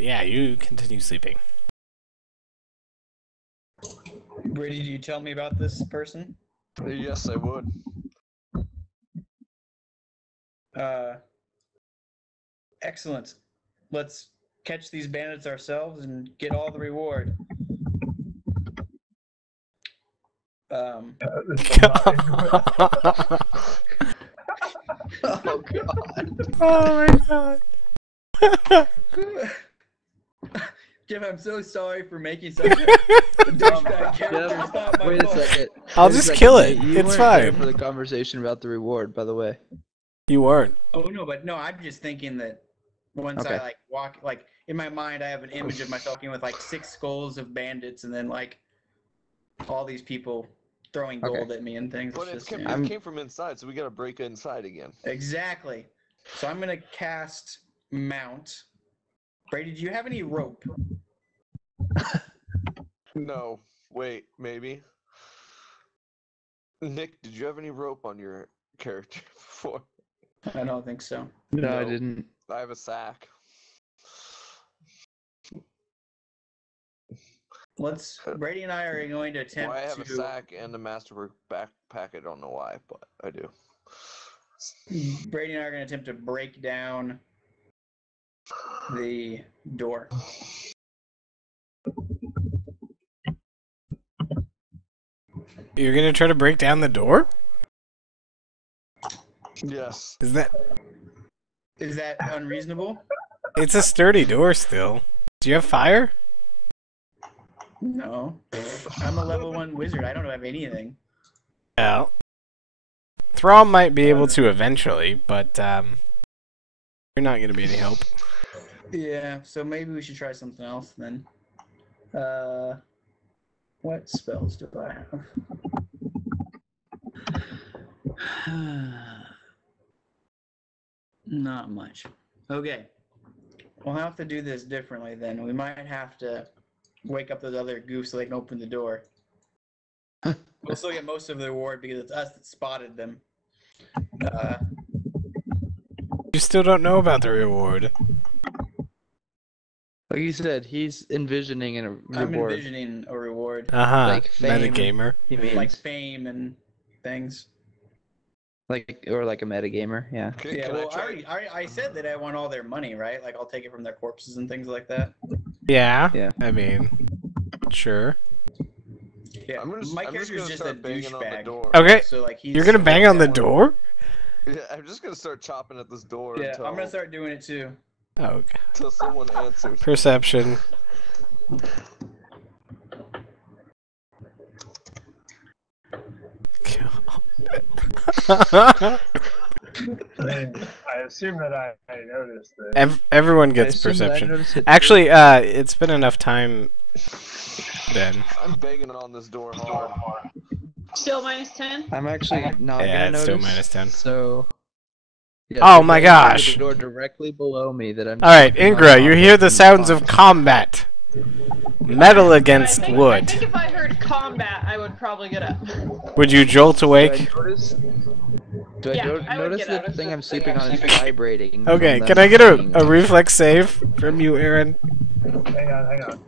Yeah, you continue sleeping. Brady, do you tell me about this person? Yes, I would. Excellent. Let's catch these bandits ourselves and get all the reward. Oh god. Oh my god. Jeff, I'm so sorry for making such a douchebag character. It's not my Wait a fault. second. I'll Wait a just second, kill it. Nate. You It's weren't there fine. for the conversation about the reward, by the way. You weren't. Oh no, but no, I'm just thinking that once I Okay. like walk, like in my mind, I have an image of myself with like 6 skulls of bandits, and then like all these people throwing Okay. gold at me and things. But It's it just, came, yeah. it came from inside, so we gotta break inside again. Exactly. So I'm gonna cast Mount. Brady, do you have any rope? No, wait, maybe. Nick, did you have any rope on your character before? I don't think so. No, I No. didn't. I have a sack. Brady and I are going to attempt Well, I have a to. sack and a masterwork backpack. I don't know why, but I do. Brady and I are going to attempt to break down the door. You're gonna try to break down the door? Yes. Is that... Is that unreasonable? It's a sturdy door still. Do you have fire? No. I'm a level 1 wizard. I don't have anything. Well... Thorm might be able to eventually, but, you're not gonna be any help. Yeah, so maybe we should try something else then. What spells do I have? Not much. Okay. We'll have to do this differently then. We might have to wake up those other goofs so they can open the door. We'll still get most of the reward because it's us that spotted them. You still don't know about the reward. Like you said, he's envisioning a I'm reward. envisioning a reward. Uh-huh. Like fame. Metagamer. He means Like fame and things. like a metagamer, yeah. Okay, Yeah, can well, I try? I said that I want all their money, right? Like, I'll take it from their corpses and things like that. Yeah. Yeah. I mean, sure. Yeah, I'm my just character's gonna just a start banging on the douchebag. door. Okay. So, like, he's... You're gonna bang on the door? Yeah, I'm just gonna start chopping at this door Yeah, until, I'm gonna start doing it too. Oh, until someone answers. perception. I assume that I noticed this. Everyone I gets assume that I perception. noticed it too. Actually, it's been enough time then. I'm banging on this door hard. Still minus 10? I'm actually not Yeah, gonna it's still notice. minus 10. So. Yeah, Oh so my there's gosh. The door directly below me that I'm. Alright, Ingra, you hear the sounds of fine. combat. Metal I against think wood. if I heard combat, I would probably get up. Would you jolt Do I awake? notice? Do Yeah, I I would notice get the up. thing I'm sleeping on is vibrating? Okay, from can them I get being- a reflex save from you, Aaron? Hang on.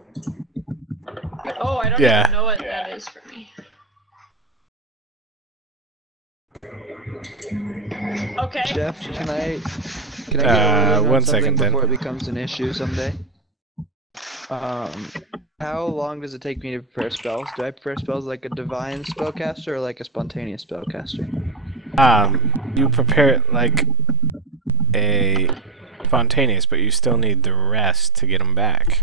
Oh, I don't Yeah. even know what that is for me. Okay. Jeff, can I get a one second then. before it becomes an issue someday? How long does it take me to prepare spells? Do I prepare spells like a divine spellcaster or like a spontaneous spellcaster? You prepare it like a spontaneous, but you still need the rest to get them back.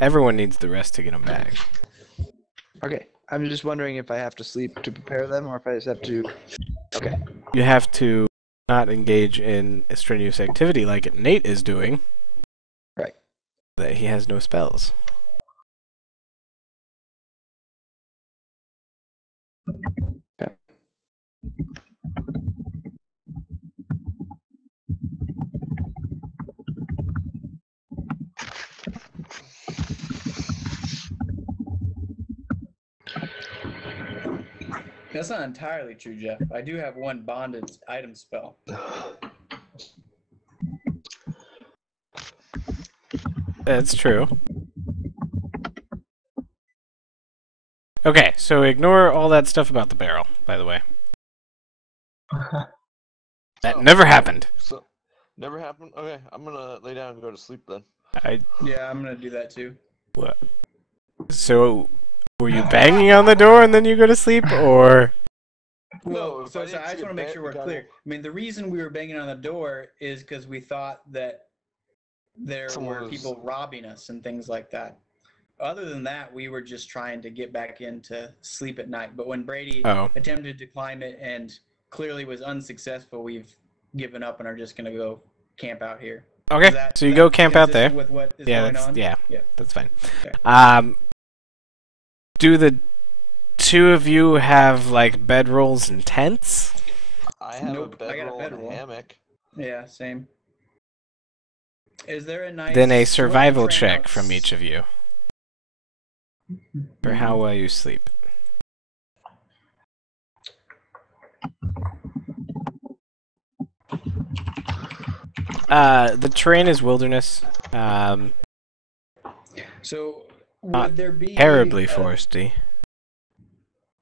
Everyone needs the rest to get them back. Okay, I'm just wondering if I have to sleep to prepare them or if I just have to... Okay. You have to not engage in a strenuous activity like Nate is doing. Right. That he has no spells. Okay. That's not entirely true, Jeff. I do have one bonded item spell. That's true. Okay, so ignore all that stuff about the barrel, by the way. That never happened. So, never happened? Okay, I'm gonna lay down and go to sleep then. Yeah, I'm gonna do that too. What? So, were you banging on the door and then you go to sleep, or? No, Well, if so I I didn't just see want a to make bed, sure we're we gotta- clear. I mean, the reason we were banging on the door is because we thought that there Someone were was- people robbing us and things like that. Other than that, we were just trying to get back into sleep at night. But when Brady Oh. attempted to climb it and clearly was unsuccessful, we've given up and are just going to go camp out here. Okay, Is that- so you is go that camp out there. consistent with what is Yeah, going that's on? yeah, Yeah. that's fine. Okay. Do the two of you have like bedrolls and tents? I have Nope, a I got a bedroll and a bedroll. hammock. Yeah, same. Is there a nice... Then a what's the survival train check outs- from each of you for how well you sleep. The terrain is wilderness. So, Not would there be Terribly a- foresty.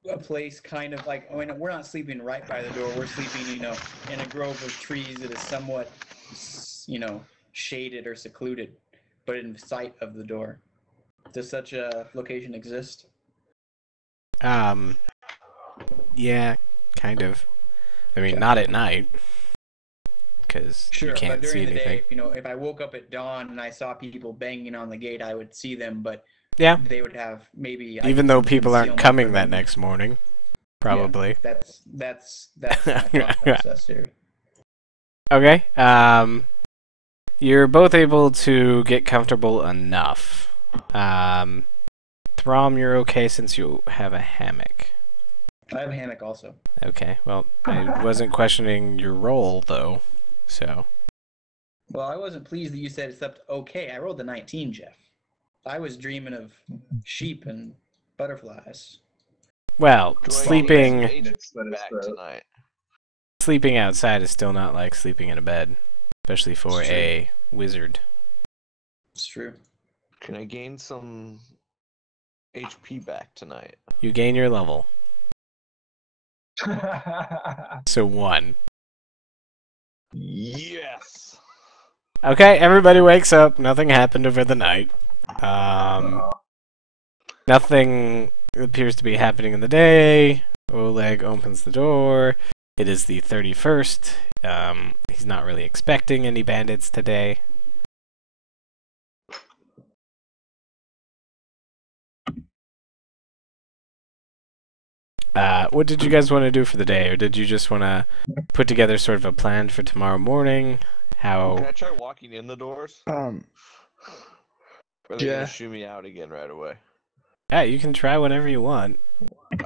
a place kind of like, I mean, we're not sleeping right by the door. We're sleeping, in a grove of trees that is somewhat, shaded or secluded, but in sight of the door. Does such a location exist? Yeah, kind of. I mean, Okay. not at night, because Sure, you but can't during see the anything. day, if I woke up at dawn and I saw people banging on the gate, I would see them, but Yeah, they would have maybe... even though people aren't concealment coming from that me. next morning, probably. That's my thought process here. Okay. You're both able to get comfortable enough. Throm, you're okay since you have a hammock. I have a hammock also. Okay. Well, I wasn't questioning your role though, so. Well, I wasn't pleased that you said it slept okay. I rolled a 19, Jeff. I was dreaming of sheep and butterflies. Well, Do I get sleeping back tonight? sleeping outside is still not like sleeping in a bed, especially for It's true. a wizard. It's true. Can I gain some HP back tonight? You gain your level, so 1. Yes. Okay, everybody wakes up. Nothing happened over the night. Nothing appears to be happening in the day. Oleg opens the door. It is the 31st. He's not really expecting any bandits today. What did you guys want to do for the day, or did you just want to put together sort of a plan for tomorrow morning? Can How? I try walking in the doors? Or are they Yeah. gonna shoo me out again right away? Yeah, you can try whatever you want.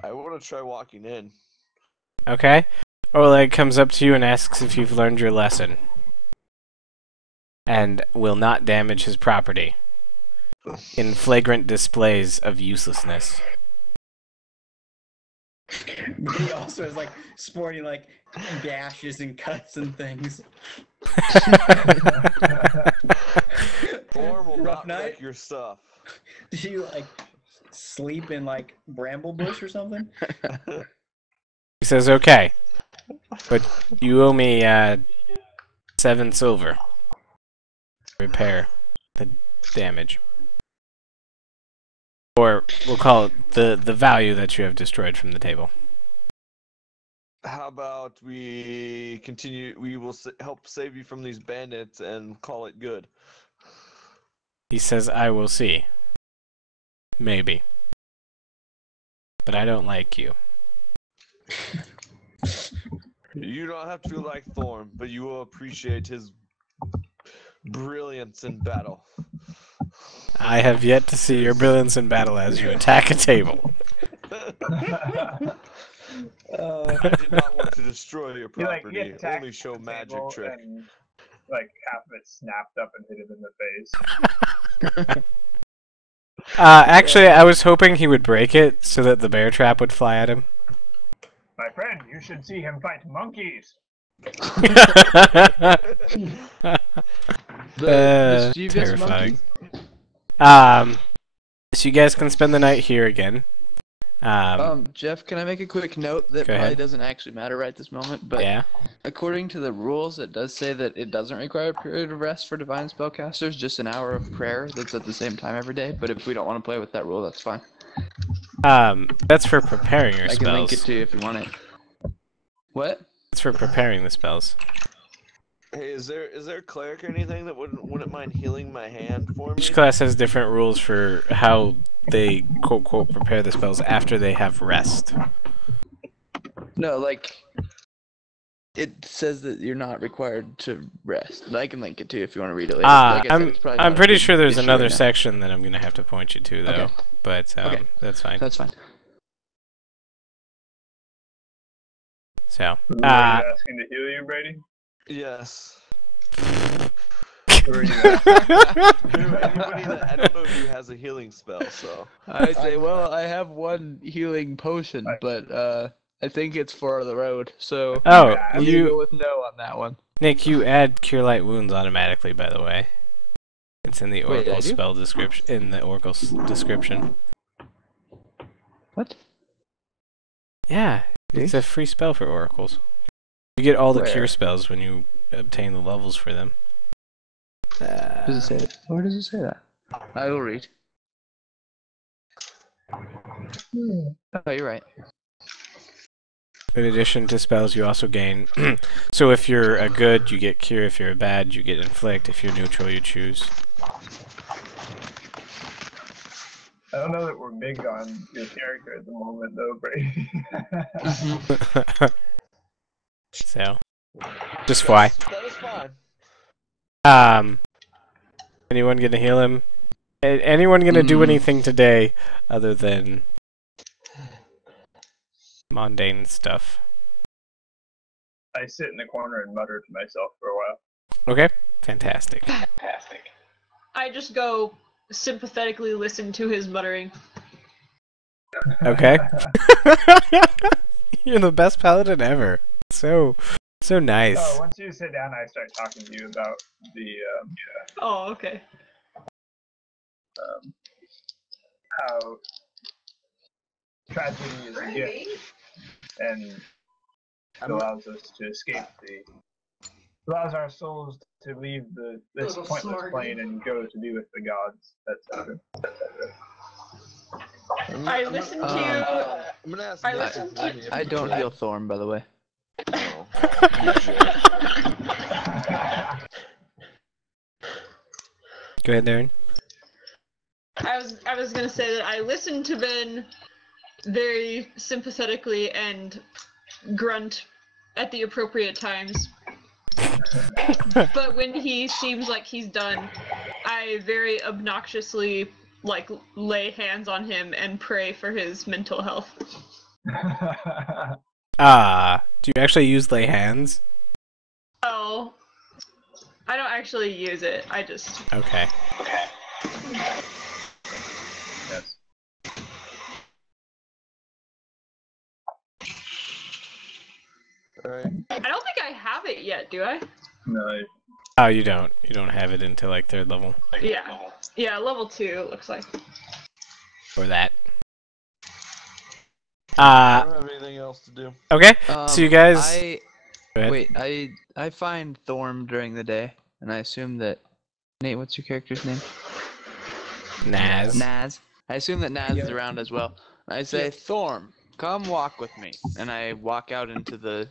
I want to try walking in. Okay. Oleg comes up to you and asks if you've learned your lesson. And will not damage his property. In flagrant displays of uselessness. But he also is like sporting like gashes and cuts and things. Thorm will Rough not wreck night? your stuff. Did you like sleep in like bramble bush or something? He says, okay, but you owe me 7 silver. Repair the damage. Or we'll call it the value that you have destroyed from the table. How about we continue? We will help save you from these bandits and call it good. He says, I will see. Maybe. But I don't like you. You don't have to like Thorm, but you will appreciate his brilliance in battle. I have yet to see your brilliance in battle as you attack a table. I did not want to destroy your He, like, property, attacked only show the magic table trick. And, like, half of it snapped up and hit him in the face. Actually, I was hoping he would break it so that the bear trap would fly at him. My friend, you should see him fight monkeys. The mischievous terrifying. monkey. So you guys can spend the night here again. Jeff, can I make a quick note that Go probably ahead. doesn't actually matter right this moment, but Yeah. according to the rules, it does say that it doesn't require a period of rest for divine spellcasters, just an hour of prayer that's at the same time every day. But if we don't want to play with that rule, that's fine. That's for preparing your I can link it spells. to you if you want it. What? That's for preparing the spells. Hey, is there a cleric or anything that wouldn't mind healing my hand for me? Each class has different rules for how they quote quote prepare the spells after they have rest. No, like it says that you're not required to rest. But I can link it to you if you want to read it later. Like I said, it's probably I'm not a pretty big sure there's issue another right now. section that I'm gonna have to point you to though. Okay. But Okay. that's fine. That's fine. So Were you asking to heal you, Brady? Yes. Who are you asking? Anybody that, I don't know who has a healing spell, so. I say, well, I have one healing potion, but I think it's for the road. So oh, I'm gonna go with no on that one. Nick, you add Cure Light Wounds automatically, by the way. It's in the Wait, I Oracle do? spell description. In the Oracle description. What? Yeah, See? it's a free spell for Oracles. You get all the Where? Cure spells when you obtain the levels for them. Does it say that? Where does it say that? I will read. Oh, you're right. In addition to spells, you also gain. So if you're a good, you get Cure. If you're a bad, you get Inflict. If you're neutral, you choose. I don't know that we're big on your character at the moment, though, Brady. So, just why. That is fine. Anyone gonna heal him? Anyone gonna do anything today other than mundane stuff? I sit in the corner and mutter to myself for a while. Okay, fantastic. I just go sympathetically listen to his muttering. Okay. You're the best paladin ever. So nice. Oh, once you sit down, I start talking to you about the Oh, okay. how tragedy is a gift, and it allows us to escape allows our souls to leave this pointless plane and go to be with the gods, etc. I listen to. I'm gonna ask I Nick listen if to- maybe if I you don't could- heal Thorm, by the way. No. Go ahead, Darren. I was gonna say that I listen to Ben very sympathetically and grunt at the appropriate times. But when he seems like he's done, I very obnoxiously lay hands on him and pray for his mental health. Do you actually use lay hands? Oh, I don't actually use it. I just. Okay. Yes. Alright. I don't think I have it yet, do I? No. Oh, you don't. You don't have it until like 3rd level. Yeah. Yeah, level 2 it looks like. Or that. I don't have anything else to do. Okay. So you guys. Go ahead. Wait, I find Thorm during the day, and I assume that Nate, what's your character's name? Naz. Naz. I assume that Naz is around as well. I say, Thorm, come walk with me, and I walk out the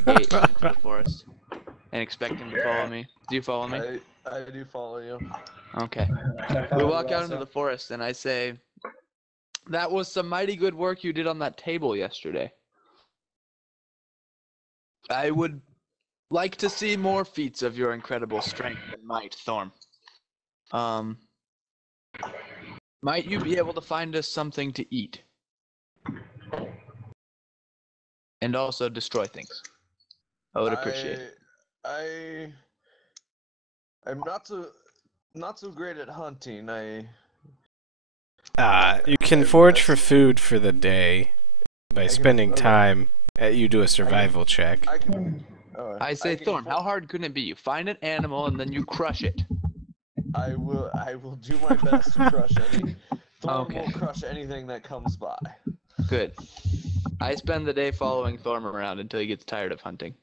gate into the forest, and expect him to follow me. Do you follow me? I do follow you. Okay. We walk out into the forest, and I say, that was some mighty good work you did on that table yesterday. I would like to see more feats of your incredible strength and might, Thorm. Might you be able to find us something to eat? And also destroy things. I would appreciate it. I'm not so great at hunting. You can forage for food for the day by spending time. You do a survival check. I say, Thorm, how hard couldn't it be? You find an animal and then you crush it. I will do my best to crush any. Thorm Okay. will crush anything that comes by. Good. I spend the day following Thorm around until he gets tired of hunting.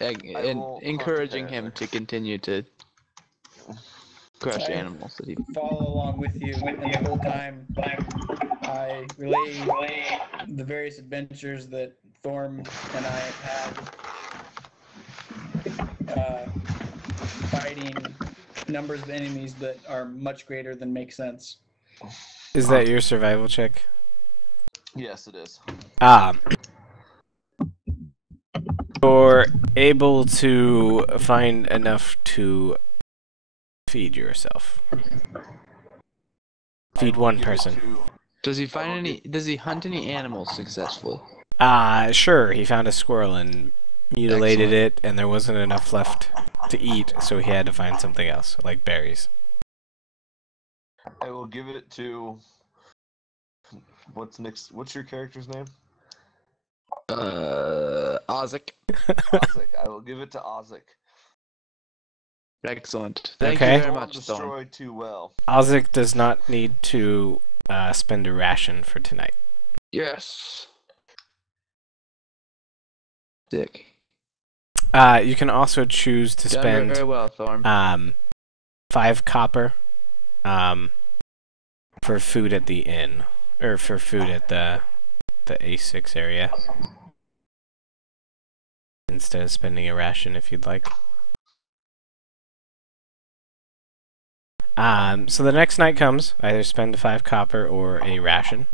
And won't encouraging hunt him apparently. to continue to crush animals that he... Follow along with you, and the whole time I relay the various adventures that Thorm and I have had, fighting numbers of enemies that are much greater than make sense. Is that your survival check? Yes, it is. You're able to find enough to feed yourself. Feed one person. Does he find any... Does he hunt any animals successfully? Sure. He found a squirrel and mutilated it, and there wasn't enough left to eat, so he had to find something else, like berries. I will give it to. What's next? What's your character's name? Ahzek. Ahzek. I will give it to Ahzek. Excellent. Thank Okay. you very much, Thorm. Destroyed too well. Ahzek does not need to spend a ration for tonight. Yes. Dick. You can also choose to Done spend very well, Thorm. 5 copper for food at the inn, or for food at the A6 area, instead of spending a ration if you'd like. So the next night comes, either spend 5 copper or a ration.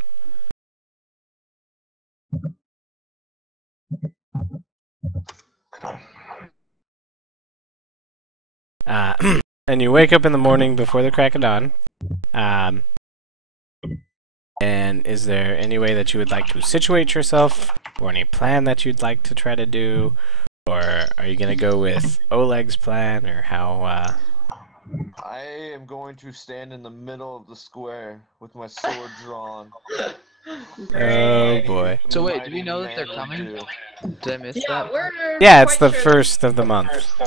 And you wake up in the morning before the crack of dawn. And is there any way that you would like to situate yourself, or any plan that you'd like to try to do, or are you gonna go with Oleg's plan, or how? I am going to stand in the middle of the square with my sword drawn. Oh boy. So wait, do Mighty we know that they're man coming? do. Did I miss Yeah, that? we're Yeah, it's quite the sure. 1st of the month.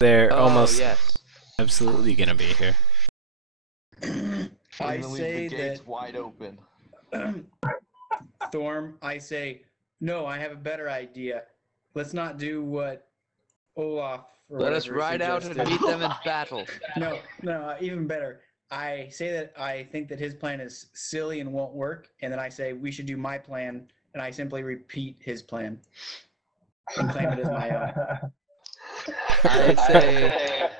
They're Oh, almost yes. absolutely gonna be here. We're I gonna leave say the gates that wide open. Thorm, I say, no, I have a better idea. Let's not do what Olaf or Let us whatever ride out and suggested. meet them in battle. No, even better. I say that I think that his plan is silly and won't work, and then I say we should do my plan, and I simply repeat his plan and claim it as my own. I say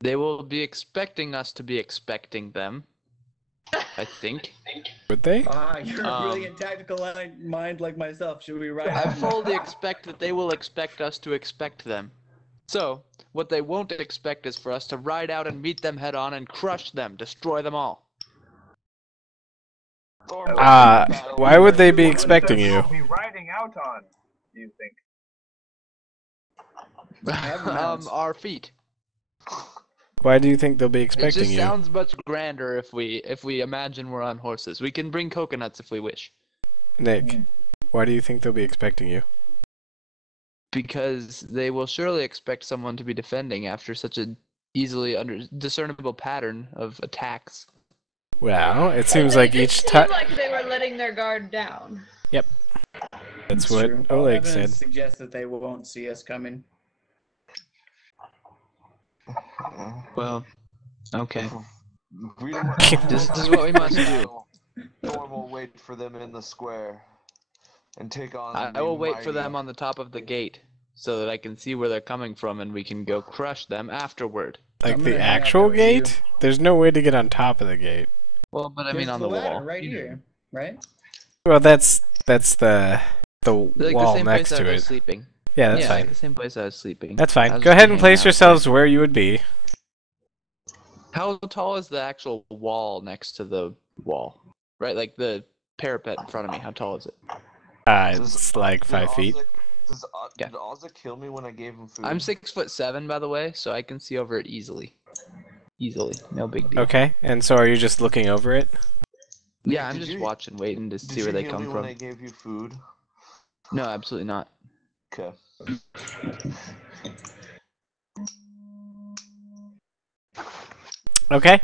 they will be expecting us to be expecting them. I think. Would they? You're a brilliant tactical mind like myself. Should we ride? I out? fully expect that they will expect us to expect them. So, what they won't expect is for us to ride out and meet them head on and crush them, destroy them all. Why would they be expecting you? We'll be riding out on, do you think? Our feet. Why do you think they'll be It expecting just you? sounds much grander if we imagine we're on horses. We can bring coconuts if we wish. Nick, Why do you think they'll be expecting you? Because they will surely expect someone to be defending after such a easily discernible pattern of attacks. Well, it seems like It each seemed time. like they were letting their guard down. Yep. That's what true. Oleg Evidence said. suggests that they won't see us coming. Well, okay. Greet 'em with This is what we must do. Thorm will wait for them in the square and take on. I the will wait for mighty- them on the top of the gate so that I can see where they're coming from and we can go crush them afterward. Like I'm the gonna hang out actual there with you. gate? There's no way to get on top of the gate. Well, but I mean There's on the ladder wall. right here, right? Well, that's the Like the wall same next place I to was it. sleeping. Yeah, that's yeah, fine. like the same place I was sleeping. That's I fine. was Go just ahead and hanging place out yourselves there. where you would be. How tall is the actual wall next to the wall? Right, like the parapet in front of me. How tall is it? It's like 5 feet. Yeah. Did Ahzek kill me when I gave him food? I'm 6'7", by the way, so I can see over it easily. Easily, no big deal. Okay, and so are you just looking over it? Yeah, I'm Did just you- watching, waiting to Did see you where they heal come me from. when I gave you food? No, absolutely not. Okay. Okay.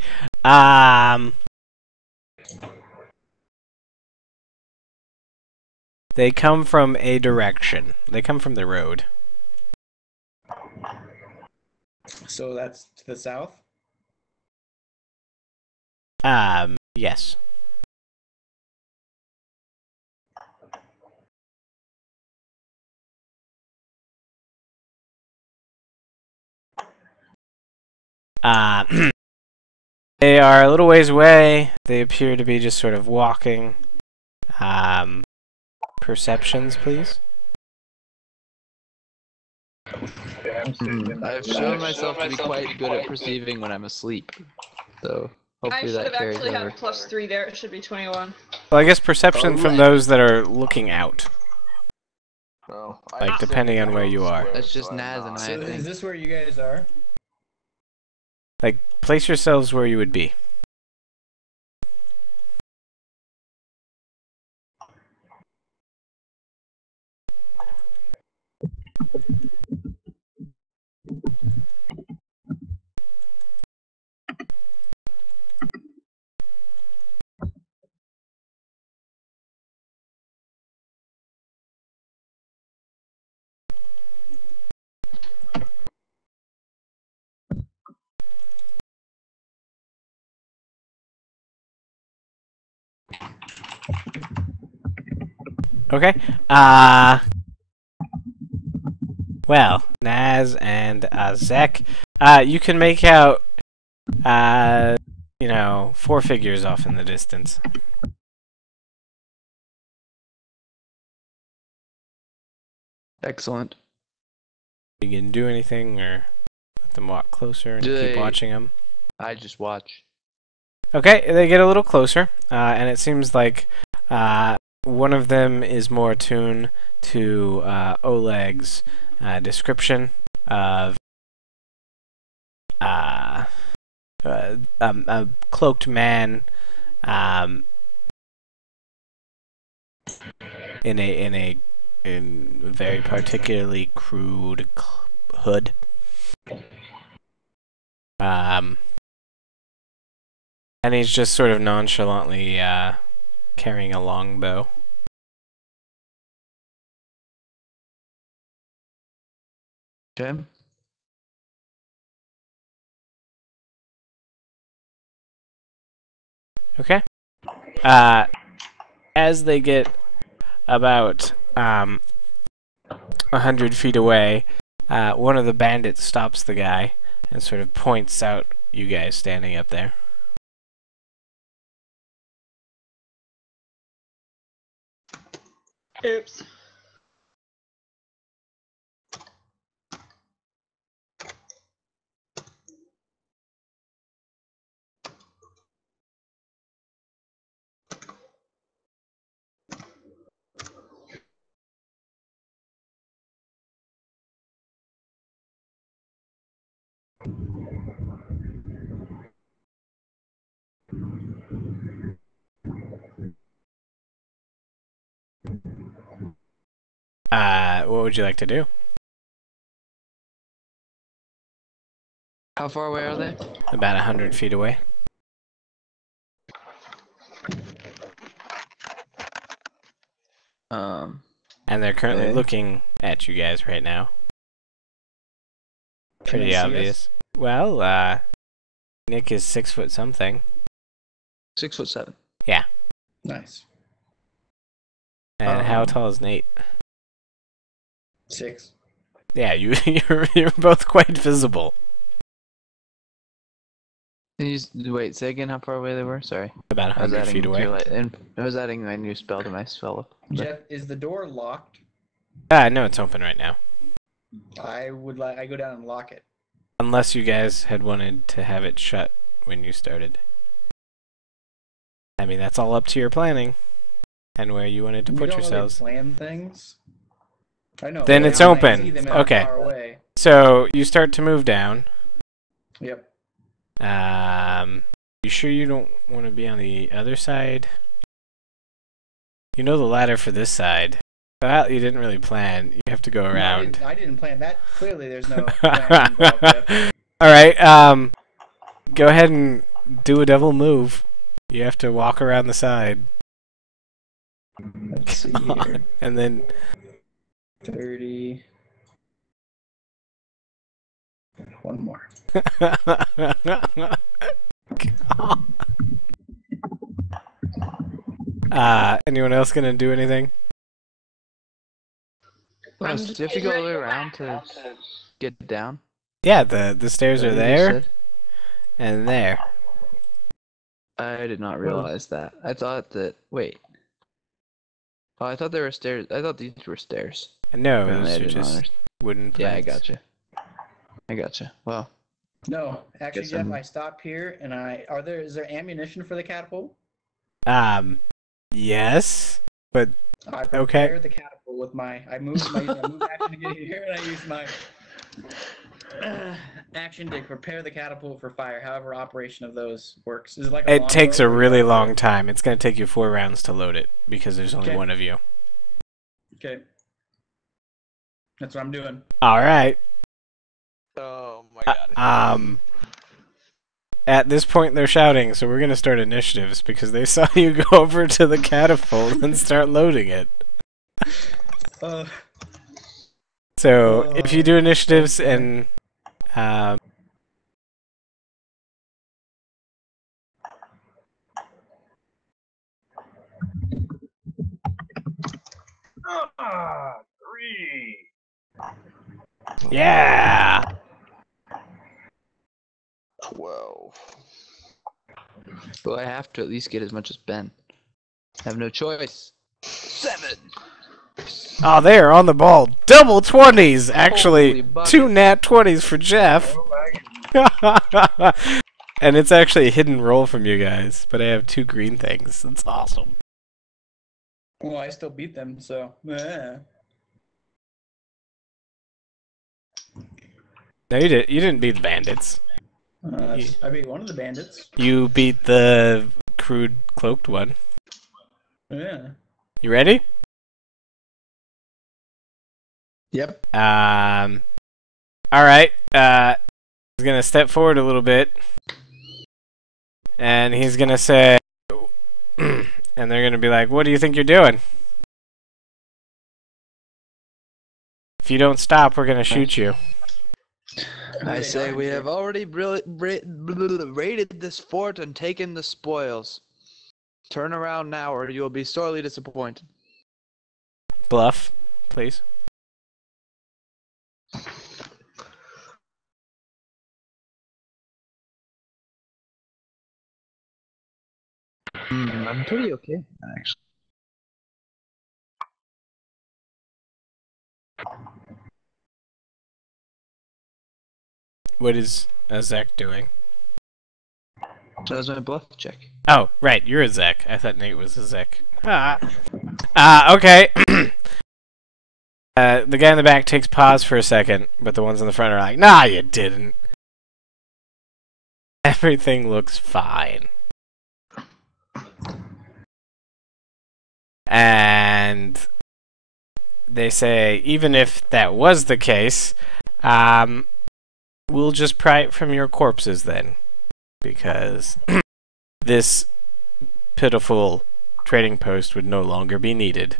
They come from a direction. They come from the road. So that's to the south. Yes. They are a little ways away. They appear to be just sort of walking. Perceptions, please. I've shown myself to be quite good at perceiving when I'm asleep, so I hopefully should that have carries actually over. had +3 there. It should be 21. Well, I guess perception from those that are looking out. No, Like, I'm depending sitting on where in you the are. square, That's just so I'm Naz and not- I So think. is this where you guys are? Like, place yourselves where you would be. Okay. Well, Naz and Ahzek, you can make out, 4 figures off in the distance. Excellent. You can do anything, or let them walk closer and Do keep they- watching them. I just watch. Okay, they get a little closer, and it seems like one of them is more attuned to Oleg's description of a cloaked man in a very particularly crude hood. And he's just sort of nonchalantly carrying a longbow. Okay. Okay. As they get about 100 feet away, one of the bandits stops the guy and sort of points out you guys standing up there. Oops. What would you like to do? How far away are they? About 100 feet away. And they're currently Okay. looking at you guys right now. Can Pretty they see us? obvious. Well, Nick is 6 foot something. 6'7". Yeah. Nice. And how tall is Nate? 6. Yeah, you're both quite visible. Wait, say again how far away they were? Sorry. About I was 100 adding feet away. and I was adding my new spell to my spell. Jeff, is the door locked? No, it's open right now. I go down and lock it. Unless you guys had wanted to have it shut when you started. I mean, that's all up to your planning. And where you wanted to We put don't really yourselves. plan things. I know. Then but it's I might open. see them if Okay. I'm far away. So, you start to move down. Yep. You sure you don't want to be on the other side? You know the ladder for this side. Well, you didn't really plan. You have to go No, around. I didn't plan that. Clearly, there's no plan involved, Jeff. Alright, go ahead and do a devil move. You have to walk around the side. Let's see here. And then 30. One more. Anyone else gonna do anything? Oh, so do you have to go all the way around to get down? Yeah, the stairs are Is that what you there said? and there. I did not realize that. I thought that. Wait. Oh, I thought there were stairs. I thought these were stairs. No, Apparently, those I are did not just understand. wooden Yeah, I planks. gotcha. I gotcha. Well, No, actually, Guess Jeff, I'm- I stop here, and is there ammunition for the catapult? Yes, but I Okay. prepare the catapult with I move action to get here, and I use my action to prepare the catapult for fire. However, operation of those works. Is it like a it takes a longbow or really is it- long time. It's gonna take you 4 rounds to load it because there's only Okay. one of you. Okay, that's what I'm doing. All right. Oh my god. At this point, they're shouting, so we're gonna start initiatives because they saw you go over to the catapult and start loading it. So if you do initiatives and Ah, 3. yeah, 12. well, I have to at least get as much as Ben. I have no choice. 7. oh, they are on the ball. Double 20s, Holy actually. bucket. 2 nat 20s for Jeff. Oh my And it's actually a hidden roll from you guys, but I have 2 green things. That's awesome. Well, I still beat them, so. No, you didn't beat the bandits. I beat one of the bandits. You beat the crude cloaked one. Yeah. You ready? Yep. Alright, he's gonna step forward a little bit. And he's gonna say, and they're gonna be like, what do you think you're doing? If you don't stop, we're gonna shoot you. I say we have already raided this fort and taken the spoils. Turn around now or you will be sorely disappointed. Bluff, please. I'm pretty okay, actually. What is Ahzek doing? That was my bluff check. Oh, right, you're Ahzek. I thought Nate was Ahzek. Okay. The guy in the back takes pause for a second, but the ones in the front are like, nah, you didn't. Everything looks fine. And they say, even if that was the case, we'll just pry it from your corpses then. Because this pitiful trading post would no longer be needed.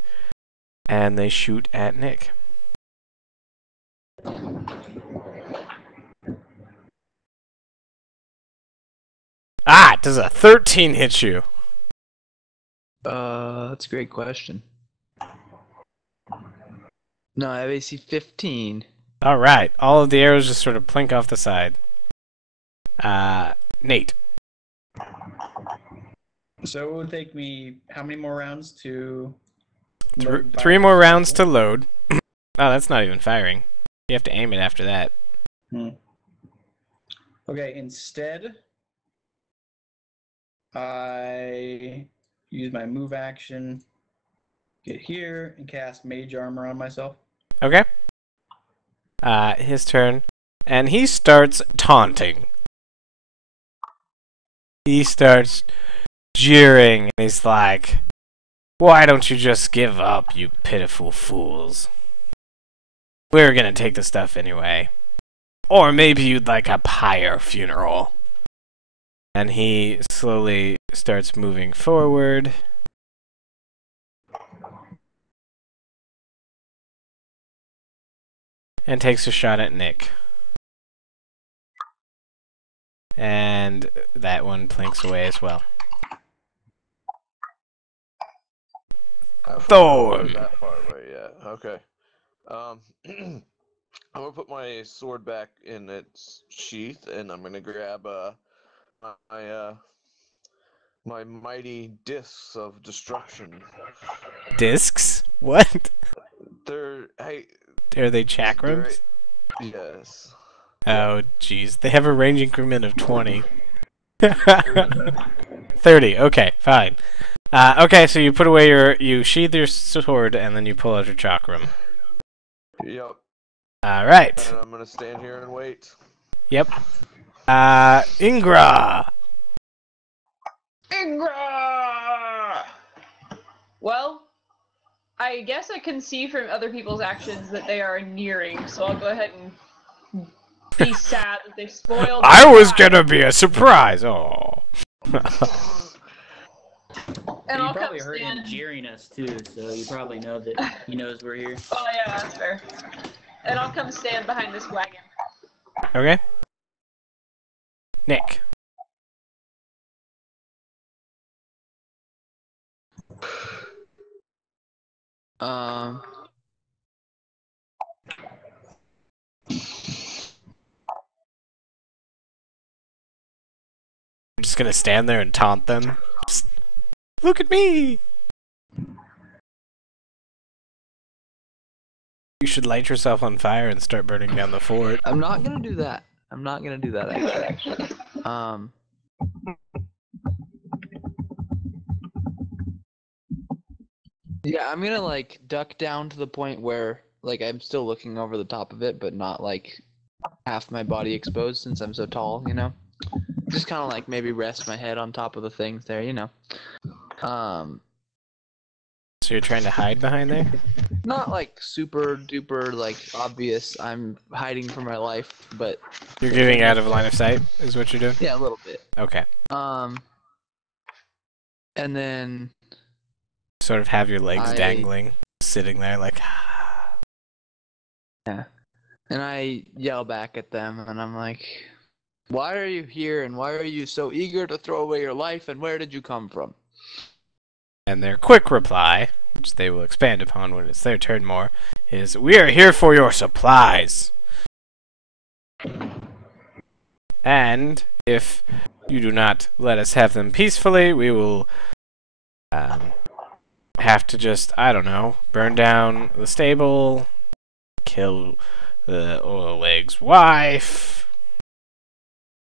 And they shoot at Nick. Ah, does a 13 hit you? That's a great question. No, I have AC 15. Alright, all of the arrows just sort of plink off the side. Nate. So it would take me how many more rounds to... Three more rounds to load. Oh, that's not even firing. You have to aim it after that. Okay, instead, I use my move action, get here, and cast Mage Armor on myself. Okay. His turn. And he starts taunting. He starts jeering, and he's like, "Why don't you just give up, you pitiful fools? We're gonna take the stuff anyway. Or maybe you'd like a pyre funeral." And he slowly starts moving forward. And takes a shot at Nick. And that one plinks away as well. Thorm! That far away, yeah. Okay. I'm gonna put my sword back in its sheath, and I'm gonna grab my mighty discs of destruction. Discs? What? They're Are they chakrams? Yes. Oh, jeez. They have a range increment of 20. 30. Okay, fine. Okay, so you put away you sheath your sword, and then you pull out your chakram. Yep. Alright. And I'm gonna stand here and wait. Yep. Ingra! Ingra! Well, I guess I can see from other people's actions that they are nearing, so I'll go ahead and be sad that they spoiled. I was gonna be a surprise! Oh. And you I'll probably come heard him stand. jeering us too, so you probably know that he knows we're here. Oh yeah, that's fair. And I'll come stand behind this wagon. Okay. Nick. I'm just gonna stand there and taunt them. Just, look at me! You should light yourself on fire and start burning down the fort. I'm not gonna do that. I'm not gonna do that, actually. Yeah, I'm gonna, like, duck down to the point where, like, I'm still looking over the top of it, but not, like, half my body exposed since I'm so tall, you know? Just kind of, like, maybe rest my head on top of the things there, you know? So you're trying to hide behind there? Not, like, super duper, like, obvious I'm hiding for my life, but... You're getting out of line of sight, is what you're doing? Yeah, a little bit. Okay. And then... Sort of have your legs dangling, sitting there like... Yeah. And I yell back at them, and I'm like, why are you here, and why are you so eager to throw away your life, and where did you come from? And their quick reply, which they will expand upon when it's their turn more, is, "We are here for your supplies. And if you do not let us have them peacefully, we will have to just, I don't know, burn down the stable, kill the oil leg's wife.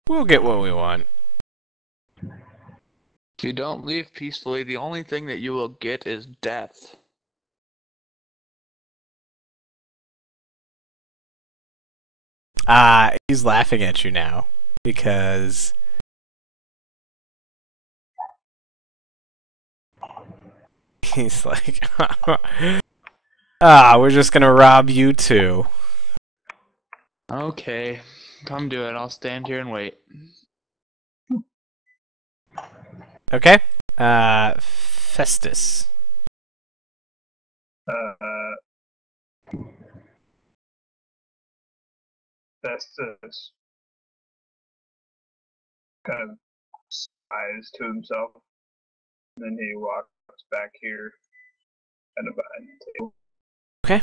We'll get what we want." If you don't leave peacefully, the only thing that you will get is death. He's laughing at you now, because... He's like... Ah, we're just gonna rob you too. Okay, come do it. I'll stand here and wait. Okay. Festus. Festus kind of sighs to himself, and then he walks back here and behind the table. Okay.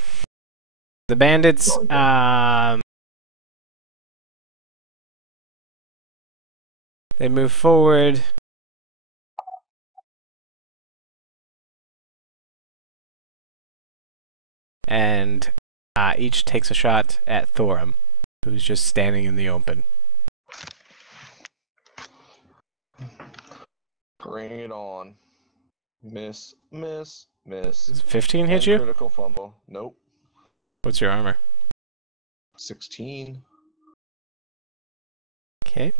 The bandits, they move forward. And each takes a shot at Thorm, who's just standing in the open. Bring it on. Miss, miss, miss. Does 15 hit And you? critical fumble. Nope. What's your armor? 16. Okay.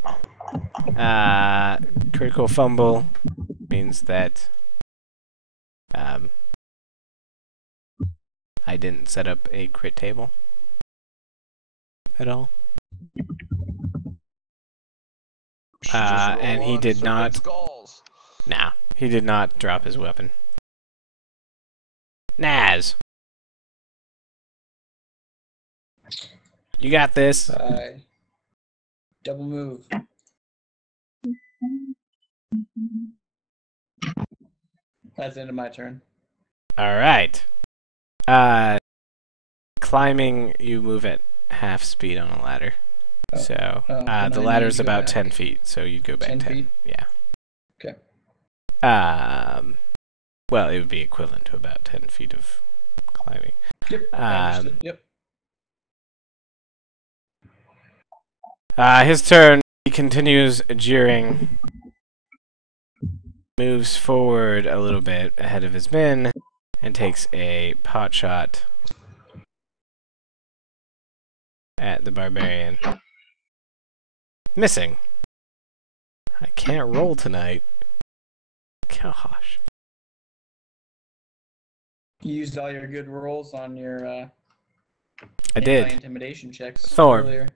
Critical fumble means that I didn't set up a crit table at all. And he did not. Skulls. Nah, he did not drop his weapon. Naz, you got this. Double move. That's the end of my turn. All right. Climbing, you move at half speed on a ladder. So the ladder's about 10 feet, so you'd go back 10 feet? Yeah. Okay. Well, it would be equivalent to about 10 feet of climbing. Yep. Understood. Yep. His turn. He continues jeering. Moves forward a little bit ahead of his men and takes a pot shot at the barbarian. Missing. I can't roll tonight. Gosh. You used all your good rolls on your I did. Intimidation checks Thorm. earlier.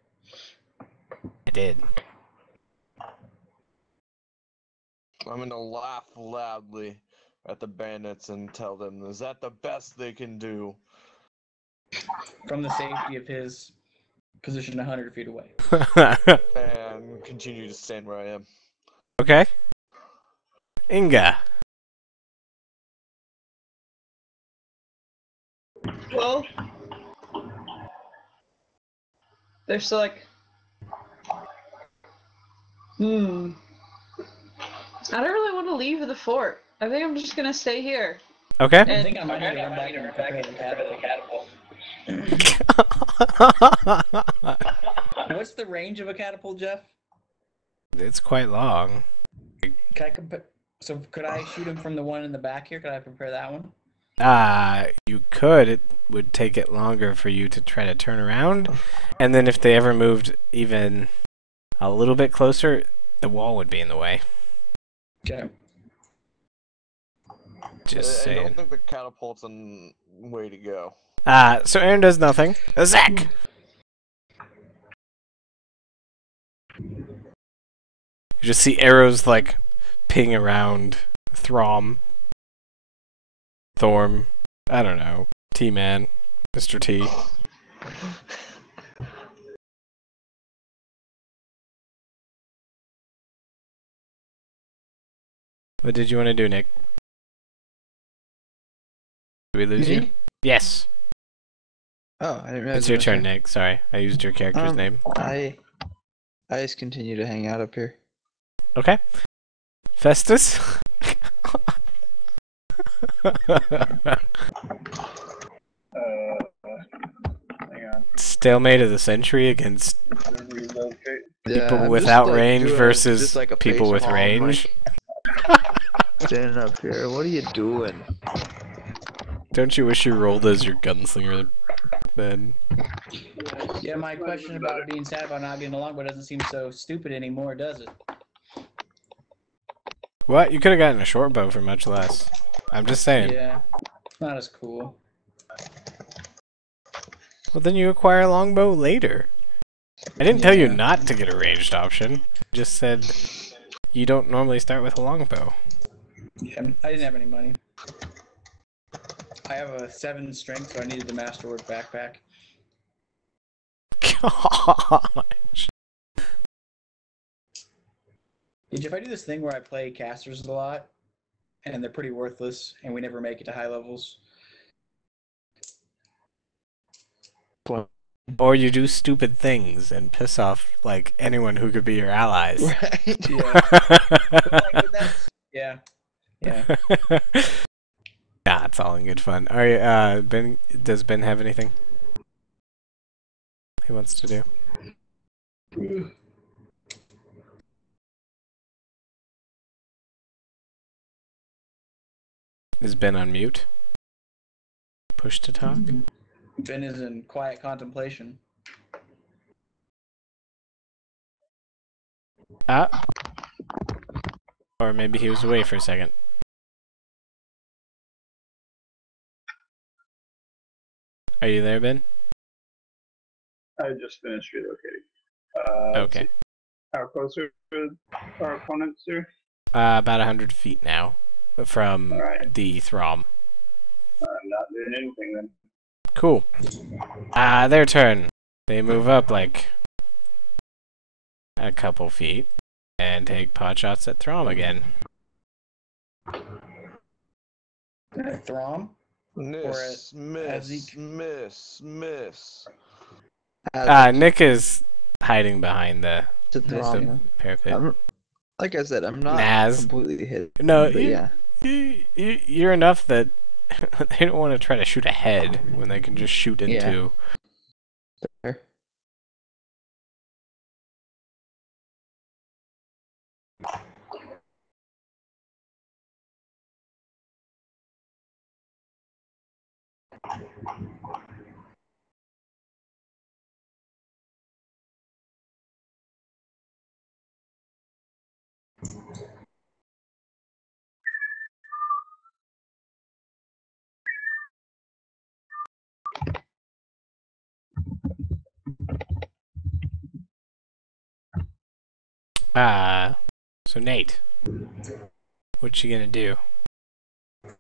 I did. I'm gonna laugh loudly at the bandits and tell them, is that the best they can do? From the safety of his position 100 feet away. And continue to stand where I am. Okay. Inga. Well, they're still like, I don't really want to leave the fort. I think I'm just gonna stay here. Okay. I think I might need to run back and prepare the catapult. What's the range of a catapult, Jeff? It's quite long. Can I so could I shoot him from the one in the back here? Could I prepare that one? You could. It would take it longer for you to try to turn around. And then if they ever moved even a little bit closer, the wall would be in the way. Okay. Just I saying. don't think the catapult's a way to go. So Aaron does nothing. Ahzek! You just see arrows, like, ping around Thorm. I don't know. T-Man. Mr. T. What did you want to do, Nick? Did we lose you? Yes. Oh, I didn't realize. It's your turn, Nick. Sorry, I used your character's name. I just continue to hang out up here. Okay. Festus? Hang on. Stalemate of the century against people I'm without just, like, range doing versus just like a people face with palm, range. Standing up here. What are you doing? Don't you wish you rolled as your gunslinger then? Yeah, my question about it being sad about not getting along, but it doesn't seem so stupid anymore, does it? What? You could have gotten a short bow for much less. I'm just saying. Yeah, it's not as cool. Well, then you acquire a longbow later. I didn't tell you Yeah. not to get a ranged option. Just said you don't normally start with a longbow. Yeah, I didn't have any money. I have a 7 strength, so I needed the Masterwork backpack. Gosh. If I do this thing where I play casters a lot, and they're pretty worthless, and we never make it to high levels. Or you do stupid things and piss off like anyone who could be your allies. Right. Yeah. Nah, it's all in good fun. Are you, Ben? Does Ben have anything he wants to do? Is Ben on mute? Push to talk? Ben is in quiet contemplation. Or maybe he was away for a second. Are you there, Ben? I just finished relocating. Okay. How close are our opponents here? About 100 feet now from Alright. the Thorm. I'm not doing anything then. Cool. Their turn. They move up like a couple feet and take pot shots at Thorm again. Thorm? Miss, Ahzek? miss. Nick is hiding behind the To Thorm. the parapet. Like I said, I'm not Naz. completely hit. No, but yeah. You're enough that they don't want to try to shoot ahead when they can just shoot into. Fair. So Nate, what you gonna do?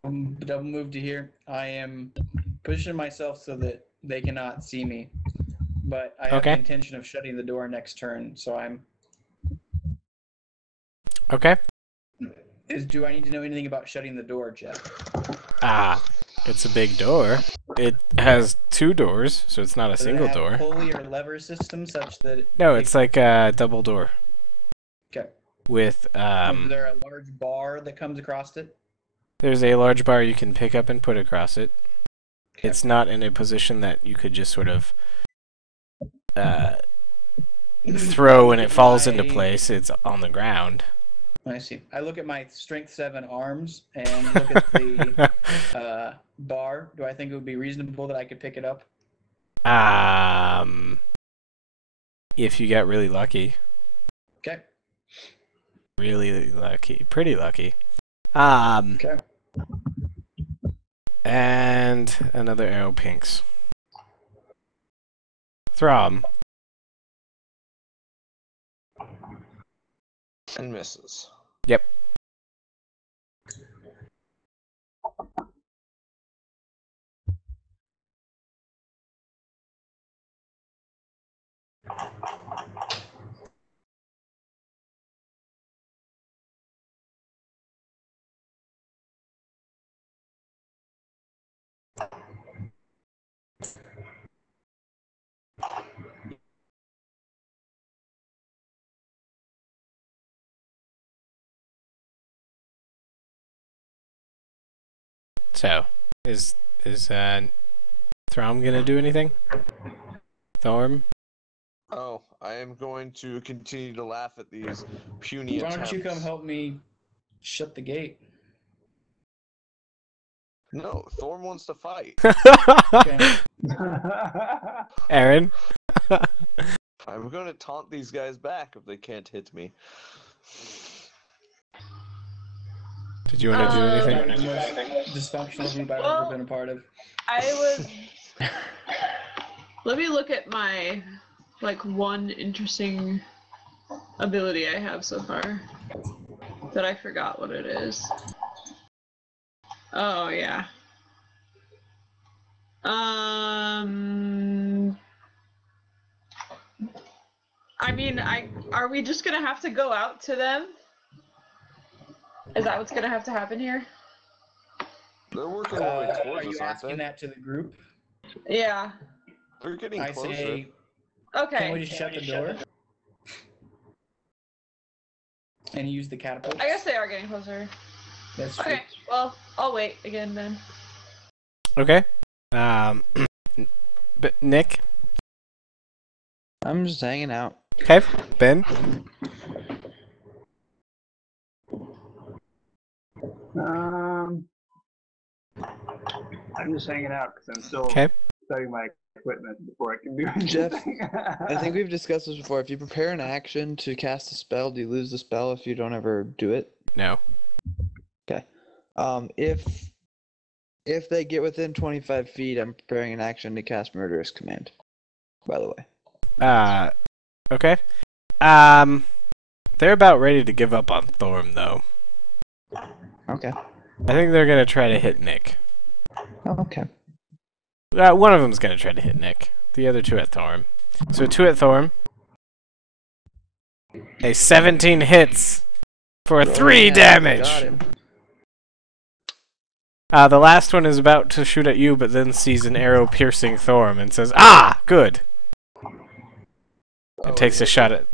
Double move to here. I am positioning myself so that they cannot see me. But I have Okay. the intention of shutting the door next turn, so I'm... Okay. Do I need to know anything about shutting the door, Jeff? It's a big door. It has 2 doors, so it's not a Does it single have door. a pulley or lever system such that... No, it's like a double door Okay. with Is there a large bar that comes across it? there's a large bar you can pick up and put across it. Okay. It's not in a position that you could just sort of throw and it falls into place. It's on the ground. I see. I look at my strength 7 arms and look at the bar. Do I think it would be reasonable that I could pick it up? If you got really lucky. Okay. Really lucky. Pretty lucky. Okay. And another arrow pinks. Thorm. And misses. Yep. So, is Thorm gonna do anything? Thorm? Oh, I am going to continue to laugh at these puny Why attempts. don't you come help me shut the gate? No, Thorm wants to fight. Okay. Aaron? I'm going to taunt these guys back if they can't hit me. Did you want to do anything? The most dysfunctional group I've ever been a part of. I would. Let me look at my, like, one interesting ability I have so far. That I forgot what it is. Oh, yeah. I mean, are we just gonna have to go out to them? Is that what's gonna have to happen here? They're working their way Are towards you us, aren't asking they? that to the group? Yeah. They're getting I closer. say, Okay. can we just shut the door? And use the catapult? I guess they are getting closer. That's true. Okay, well, I'll wait again then. Okay. But Nick. I'm just hanging out. Okay. Ben. I'm just hanging out because I'm still Okay. setting my equipment before I can do anything. Jeff, I think we've discussed this before. If you prepare an action to cast a spell, do you lose the spell if you don't ever do it? No. Okay. If they get within 25 feet, I'm preparing an action to cast Murderous Command. By the way. Okay. They're about ready to give up on Thorm, though. Okay. I think they're gonna try to hit Nick. Okay. One of them's gonna try to hit Nick. The other two at Thorm. So 2 at Thorm. A 17 hits for 3 Yeah, damage. Got him. The last one is about to shoot at you, but then sees an arrow piercing Thorm and says, "Ah, good." And takes a shot at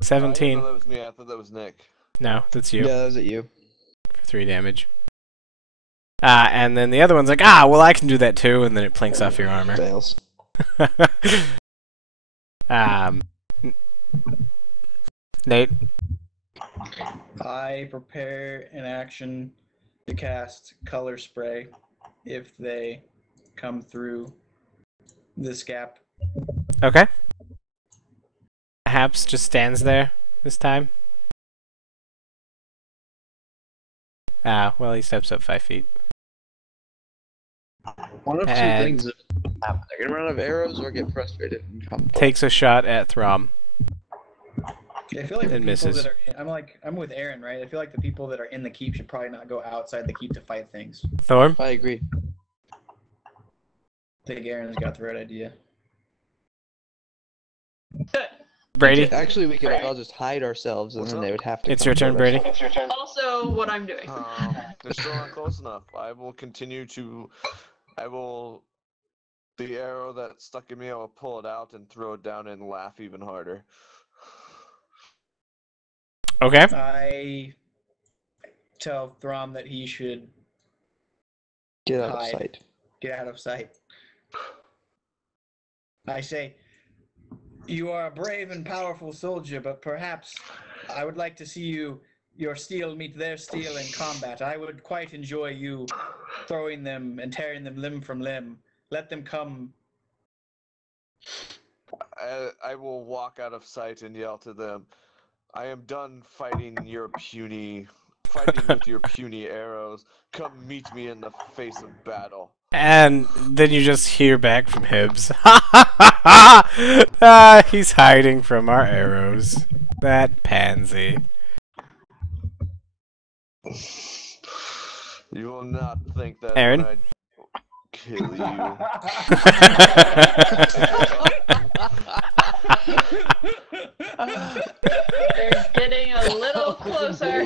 17. I thought that was me. I thought that was Nick. No, that's you. Yeah, that was at you. For 3 damage. And then the other one's like, well, I can do that too, and then it planks off your armor. Fails. Nate? I prepare an action to cast Color Spray if they come through this gap. Okay. Haps just stands there this time. Well, he steps up 5 feet. One of two And- things that happen. They're gonna run out of arrows or get frustrated and come. Takes a shot at Throm. I feel like the And people misses. that are I'm with Aaron, right? I feel like the people that are in the keep should probably not go outside the keep to fight things. Thorm? I agree. I think Aaron's got the right idea. Brady? Actually, we could all just hide ourselves, and What's then up? they would have to. It's come your turn, get us. Brady. Also, what I'm doing. They're still not close enough. I will continue to. The arrow that stuck in me, I will pull it out and throw it down and laugh even harder. Okay. I tell Throm that he should Get out of hide. sight. Get out of sight. I say, you are a brave and powerful soldier, but perhaps I would like to see your steel meet their steel in combat. I would quite enjoy you throwing them and tearing them limb from limb. Let them come. I will walk out of sight and yell to them, I am done fighting with your puny arrows. Come meet me in the face of battle. And then you just hear back from Hibbs. He's hiding from our arrows. That pansy. You will not think that Aaron? when I kill you. They're getting a little closer.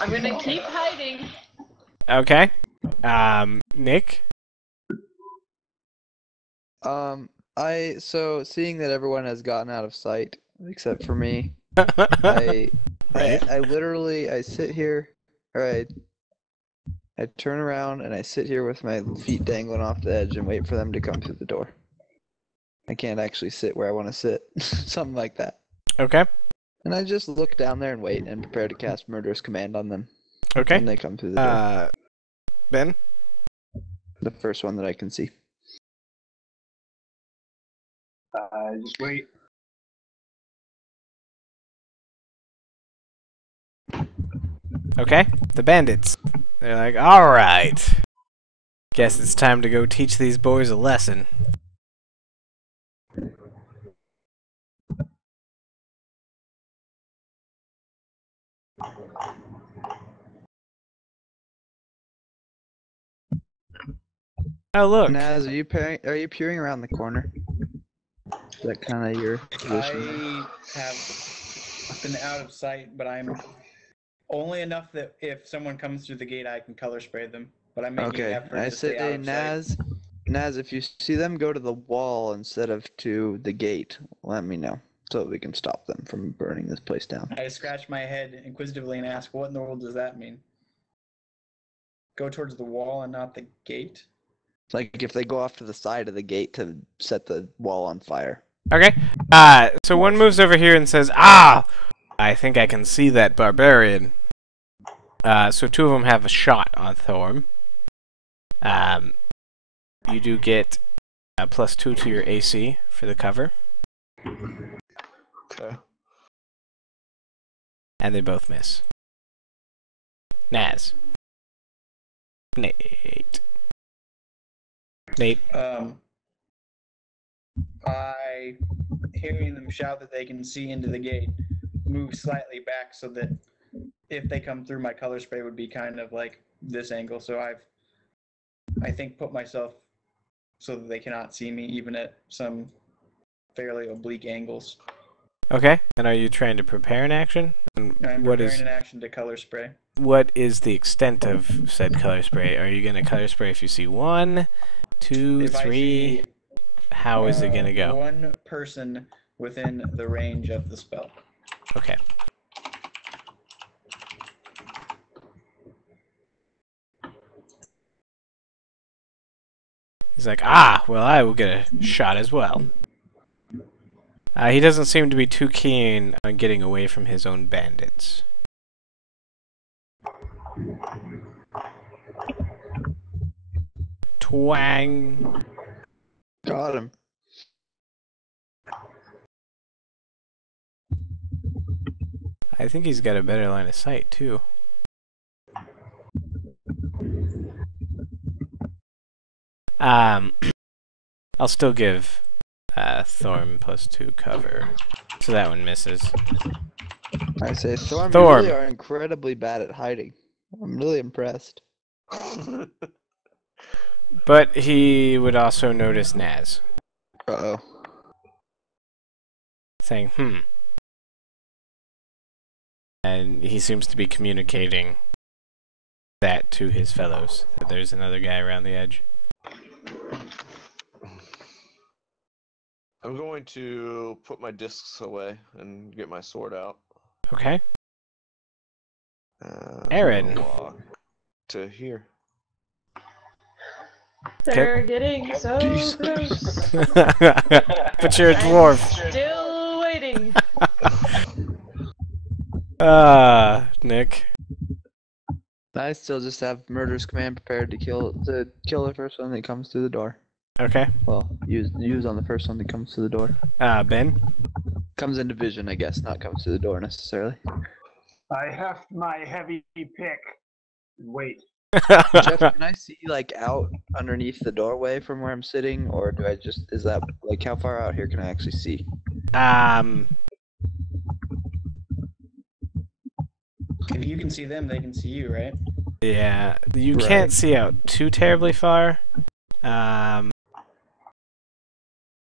I'm gonna keep hiding. Okay. Nick? So seeing that everyone has gotten out of sight, except for me, I sit here, or I turn around and I sit here with my feet dangling off the edge and wait for them to come through the door. I can't actually sit where I want to sit. Something like that. Okay. And I just look down there and wait and prepare to cast Murderous Command on them Okay. when they come through the door. Ben? The first one that I can see. Just wait. Okay. The bandits. They're like, alright. Guess it's time to go teach these boys a lesson. Oh look! Naz, are you peering around the corner? Is that kind of your position? I have been out of sight, but I'm only enough that if someone comes through the gate, I can color spray them. But I'm making an Okay, effort I to stay out say, of sight. Naz, if you see them go to the wall instead of to the gate, let me know so that we can stop them from burning this place down. I scratch my head inquisitively and ask, what in the world does that mean? Go towards the wall and not the gate? Like if they go off to the side of the gate to set the wall on fire. Okay. So one moves over here and says, I think I can see that barbarian. So two of them have a shot on Thorm. You do get a +2 to your AC for the cover. Okay. And they both miss. Naz. Nate. I, hearing them shout that they can see into the gate, move slightly back so that if they come through, my color spray would be kind of like this angle. So I think, put myself so that they cannot see me even at some fairly oblique angles. Okay. And are you trying to prepare an action? And I'm preparing an action to color spray. What is the extent of said color spray? Are you going to color spray if you see 1, 2, If 3? How is it going to go? One person within the range of the spell. Okay. He's like, well, I will get a shot as well. He doesn't seem to be too keen on getting away from his own bandits. Twang. Got him. I think he's got a better line of sight, too. I'll still give Thorm +2 cover. So that one misses. I say, Thorm, you Thorm. really are incredibly bad at hiding. I'm really impressed. But he would also notice Naz. Uh-oh. Saying, And he seems to be communicating that to his fellows, that there's another guy around the edge. I'm going to put my discs away and get my sword out. Okay. Aaron. Walk to here. They're getting so close. But you're a dwarf. Still waiting. Nick. I still just have murderous command prepared to kill the first one that comes through the door. Okay. Well, use on the first one that comes through the door. Ben. Comes into vision, I guess, not comes through the door necessarily. I heft my heavy pick. Wait. Jeff, can I see like out underneath the doorway from where I'm sitting, or do I just is that like how far out here can I actually see? If you can see them, they can see you, right? Yeah, you Right. can't see out too terribly far.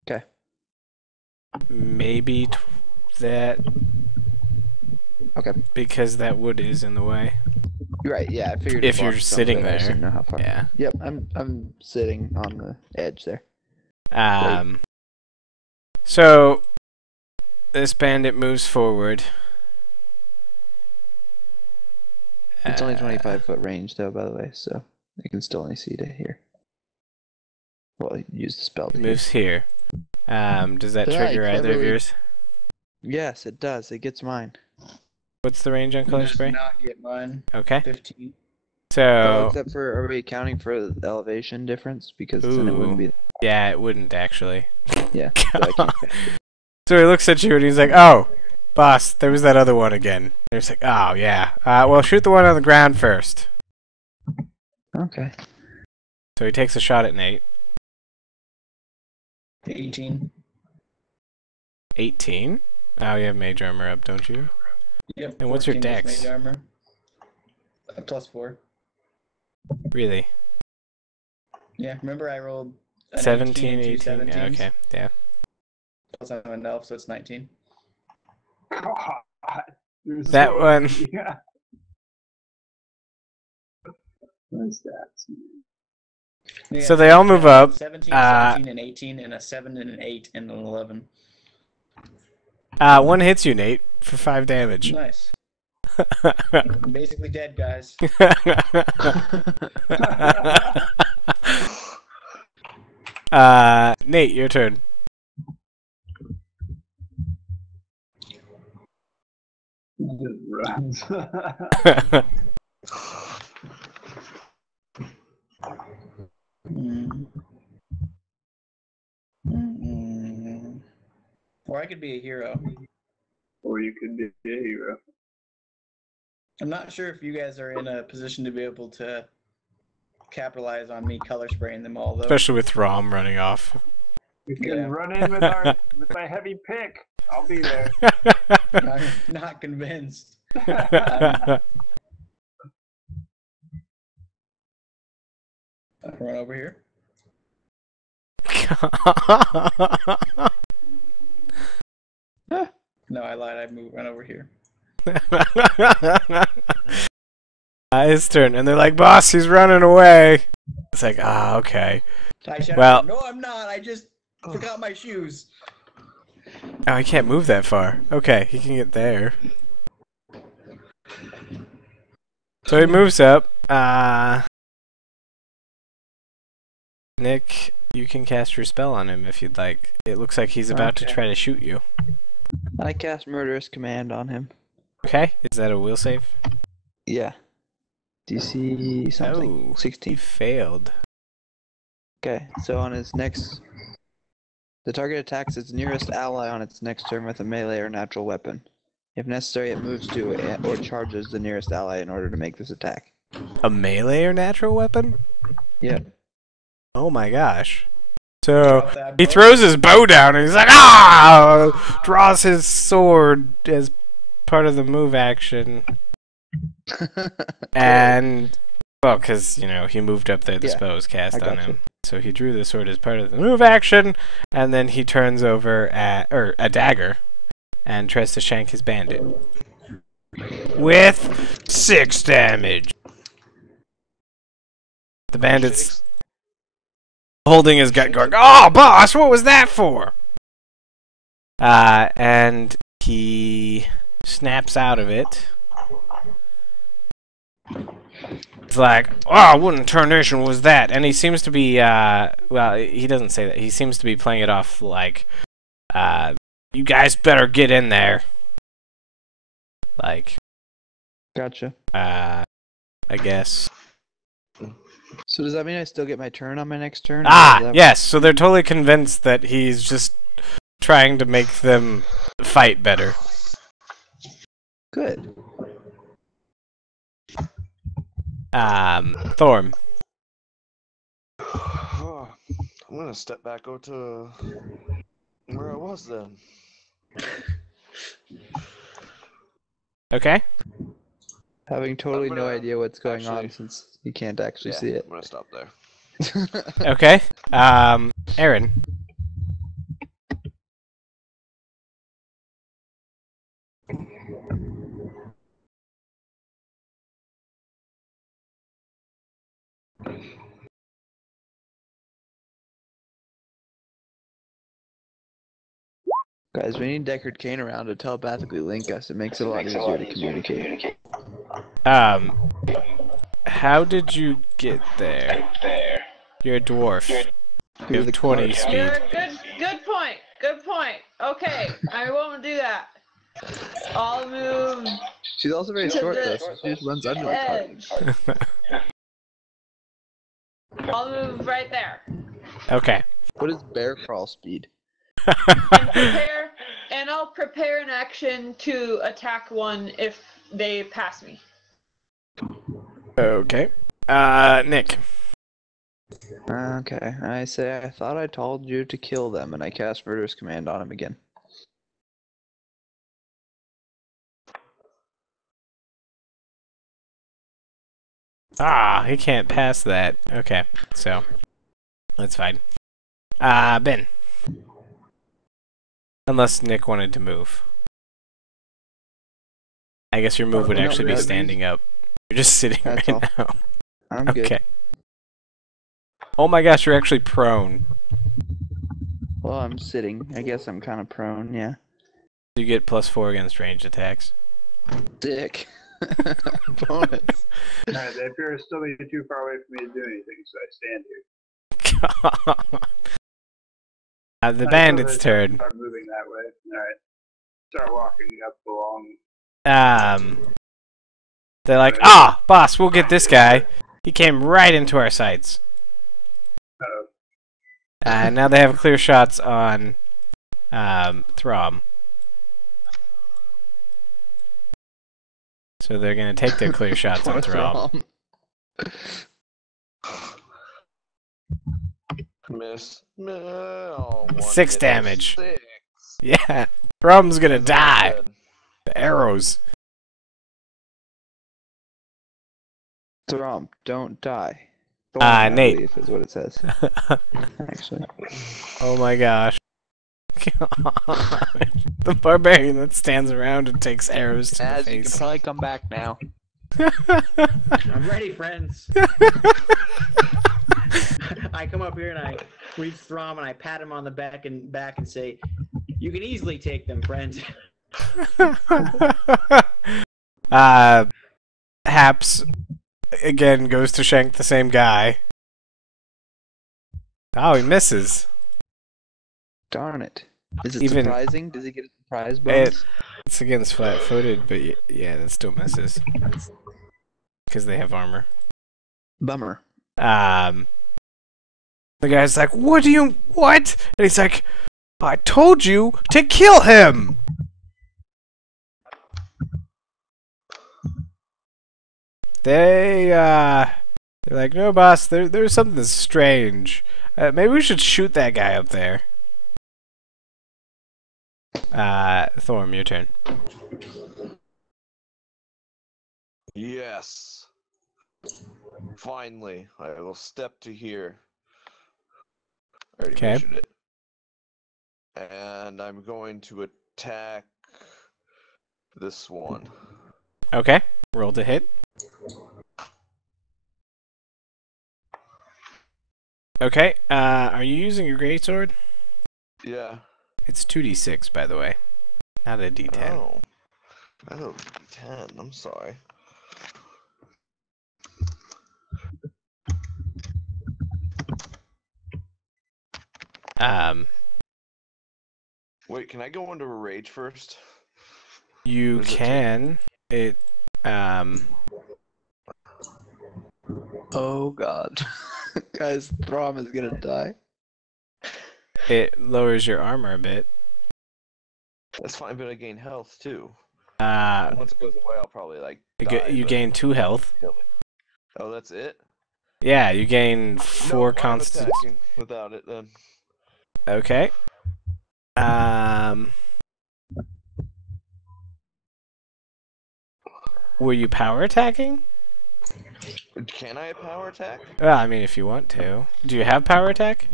Okay. Maybe that. Okay. Because that wood is in the way. You're right. Yeah, I figured If it you're blocked some sitting of it, I just there. didn't know how far. Yeah. Yep, I'm sitting on the edge there. So this bandit moves forward. It's only 25-foot range though, by the way, so I can still only see to here. Well, use the spell to hear. Moves here. Does that Did I trigger either of cleverly- yours? Yes, it does. It gets mine. What's the range on color Does spray? not get mine. Okay. 15. Oh, So except for, are we accounting for the elevation difference? Because then it wouldn't be. yeah, it wouldn't actually. Yeah. So, I can't- So he looks at you and he's like, "Oh, boss, there was that other one again." And he's like, "Oh yeah. Well, shoot the one on the ground first." okay. So he takes a shot at Nate. 18. 18? Oh, you have mage armor up, don't you? Yep. And what's your 14 is dex? Mage armor. +4. Really? Yeah, remember I rolled an 17, 18. 18. Yeah, okay, yeah. Plus I'm an elf, so it's 19. God. You're That so- one. Yeah. Nice stats. Yeah, So they all move up. 17, 17, and 18, and a 7, and an 8, and an 11. One hits you, Nate, for 5 damage. Nice. I'm basically dead, guys. Nate, your turn. Just runs. Or I could be a hero. Or you could be a hero. I'm not sure if you guys are in a position to be able to capitalize on me color spraying them all, though. Especially with Rom running off. We can Yeah. run in with my heavy pick. I'll be there. I'm not convinced. I'll run over here. No, I lied. I run over here. His turn, and they're like, "Boss, he's running away." It's like, okay. I shout Well- out, no, I'm not. I just forgot my shoes. Oh, he can't move that far. Okay, he can get there. So he moves up. Nick, you can cast your spell on him if you'd like. It looks like he's about to Okay. try to shoot you. I cast Murderous Command on him. Okay, is that a will save? Yeah. DC something. Oh, he 16. failed. Okay, so on his next... The target attacks its nearest ally on its next turn with a melee or natural weapon. If necessary, it moves to or charges the nearest ally in order to make this attack. A melee or natural weapon? Yeah. Oh my gosh. So Drop that he bow. throws his bow down and he's like, draws his sword as part of the move action. And, well, because, you know, he moved up there, the Yeah, spell was cast I on gotcha. him. So he drew the sword as part of the move action, and then he turns over a dagger and tries to shank his bandit. With 6 damage. The bandit's holding his gut going, "Oh, boss, what was that for?" And he snaps out of it. It's like, "Oh, what in tarnation was that?" And he seems to be, well, he doesn't say that. He seems to be playing it off like, "You guys better get in there." Like, Gotcha. I guess. So does that mean I still get my turn on my next turn? or does that- Yes, so they're totally convinced that he's just trying to make them fight better. Good. Thorm. I'm gonna step back over to where I was then. Okay. Having totally I'm no gonna idea what's going on actually- since you can't actually Yeah, see it. I'm gonna stop there. Okay. Aaron. Guys, we need Deckard Cain around to telepathically link us. It makes it a lot easier to communicate. How did you get there? You're a dwarf. You Through have the 20 cart. speed. You're good point. Good point. Okay, I won't do that. I'll move She's also very To short, the though, so she just runs under the cart. edge. I'll move right there. Okay. What is bear crawl speed? And I'll prepare an action to attack one if they pass me. Okay. Nick. Okay, I say I thought I told you to kill them, and I cast Murderous Command on him again. Ah, he can't pass that. Okay, so that's fine. Ben. Unless Nick wanted to move. I guess your move would No, actually be that'd be- standing up. You're just sitting That's right all. now. I'm Okay. good. Oh my gosh, you're actually prone. Well, I'm sitting. I guess I'm kind of prone, yeah. You get +4 against ranged attacks. Dick. Bonus. Alright, they appear to still be too far away for me to do anything, so I stand here. The Alright, bandit's so they turn. Start moving that way. Alright. Start walking up along. They're like, ah, boss, we'll get this guy. He came right into our sights. Uh-oh. And now they have clear shots on Thorm. So they're gonna take their clear shots on Thorm. Miss. Oh, 6 1 hit, damage. 6. Yeah, Throm's gonna die. Dead. The arrows. Thorm, don't die. Thorm, I Nate. believe is what it says. Actually. Oh my gosh. God. The barbarian that stands around and takes arrows to the As you can face. probably come back now. I'm ready, friends. I come up here and I reach Throm and I pat him on the back and say, "You can easily take them, friend." Haps again goes to shank the same guy. Oh, he misses. Darn it. Is it Even- surprising? Does he get a surprise bonus? It's against flat-footed, but yeah, that still misses. Because they have armor. Bummer. The guy's like, what? And he's like, I told you to kill him! They're like, no, boss, there's something strange. Maybe we should shoot that guy up there. Thorm, your turn. Yes. Finally, I will step to here. I already Okay. mentioned it. And I'm going to attack this one. Okay, roll to hit. Okay, are you using your greatsword? Yeah. It's 2d6, by the way, not a d10. Oh. Oh, 10. I'm sorry. Wait, can I go into a rage first? You Or is it can. It, Oh god. Guys, Throm is gonna die. it lowers your armor a bit. That's fine, but I gain health too. Uh, And once it goes away, I'll probably like. you, Die, you but- gain 2 health. Kill me. Oh, that's it? Yeah, you gain 4 No, I'm constant. attacking without it then. Okay. Were you power attacking? Can I power attack? Well, I mean, if you want to. Do you have power attack?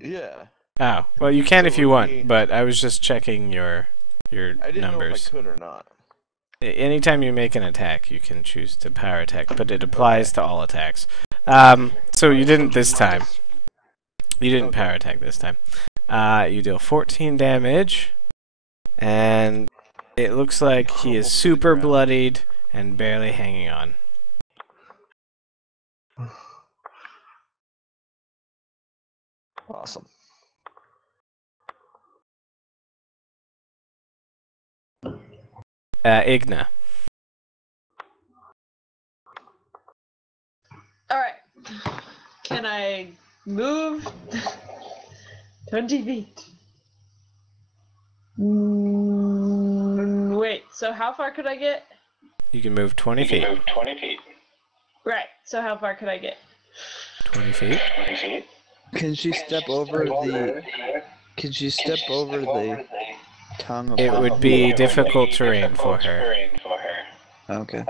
Yeah. Oh, well, you can So if you would want, be- but I was just checking your I didn't know numbers. if I could or not. Anytime you make an attack, you can choose to power attack, but it applies to all attacks. So you didn't this time. You didn't power attack this time. You deal 14 damage, and it looks like he is super bloodied and barely hanging on. Awesome. Igna. Alright. Can I move 20 feet? Wait, so how far could I get? You can move 20 feet. Right, so how far could I get? 20 feet. Can she step over the? Can she step over the tongue of? It would be difficult terrain for her. Okay.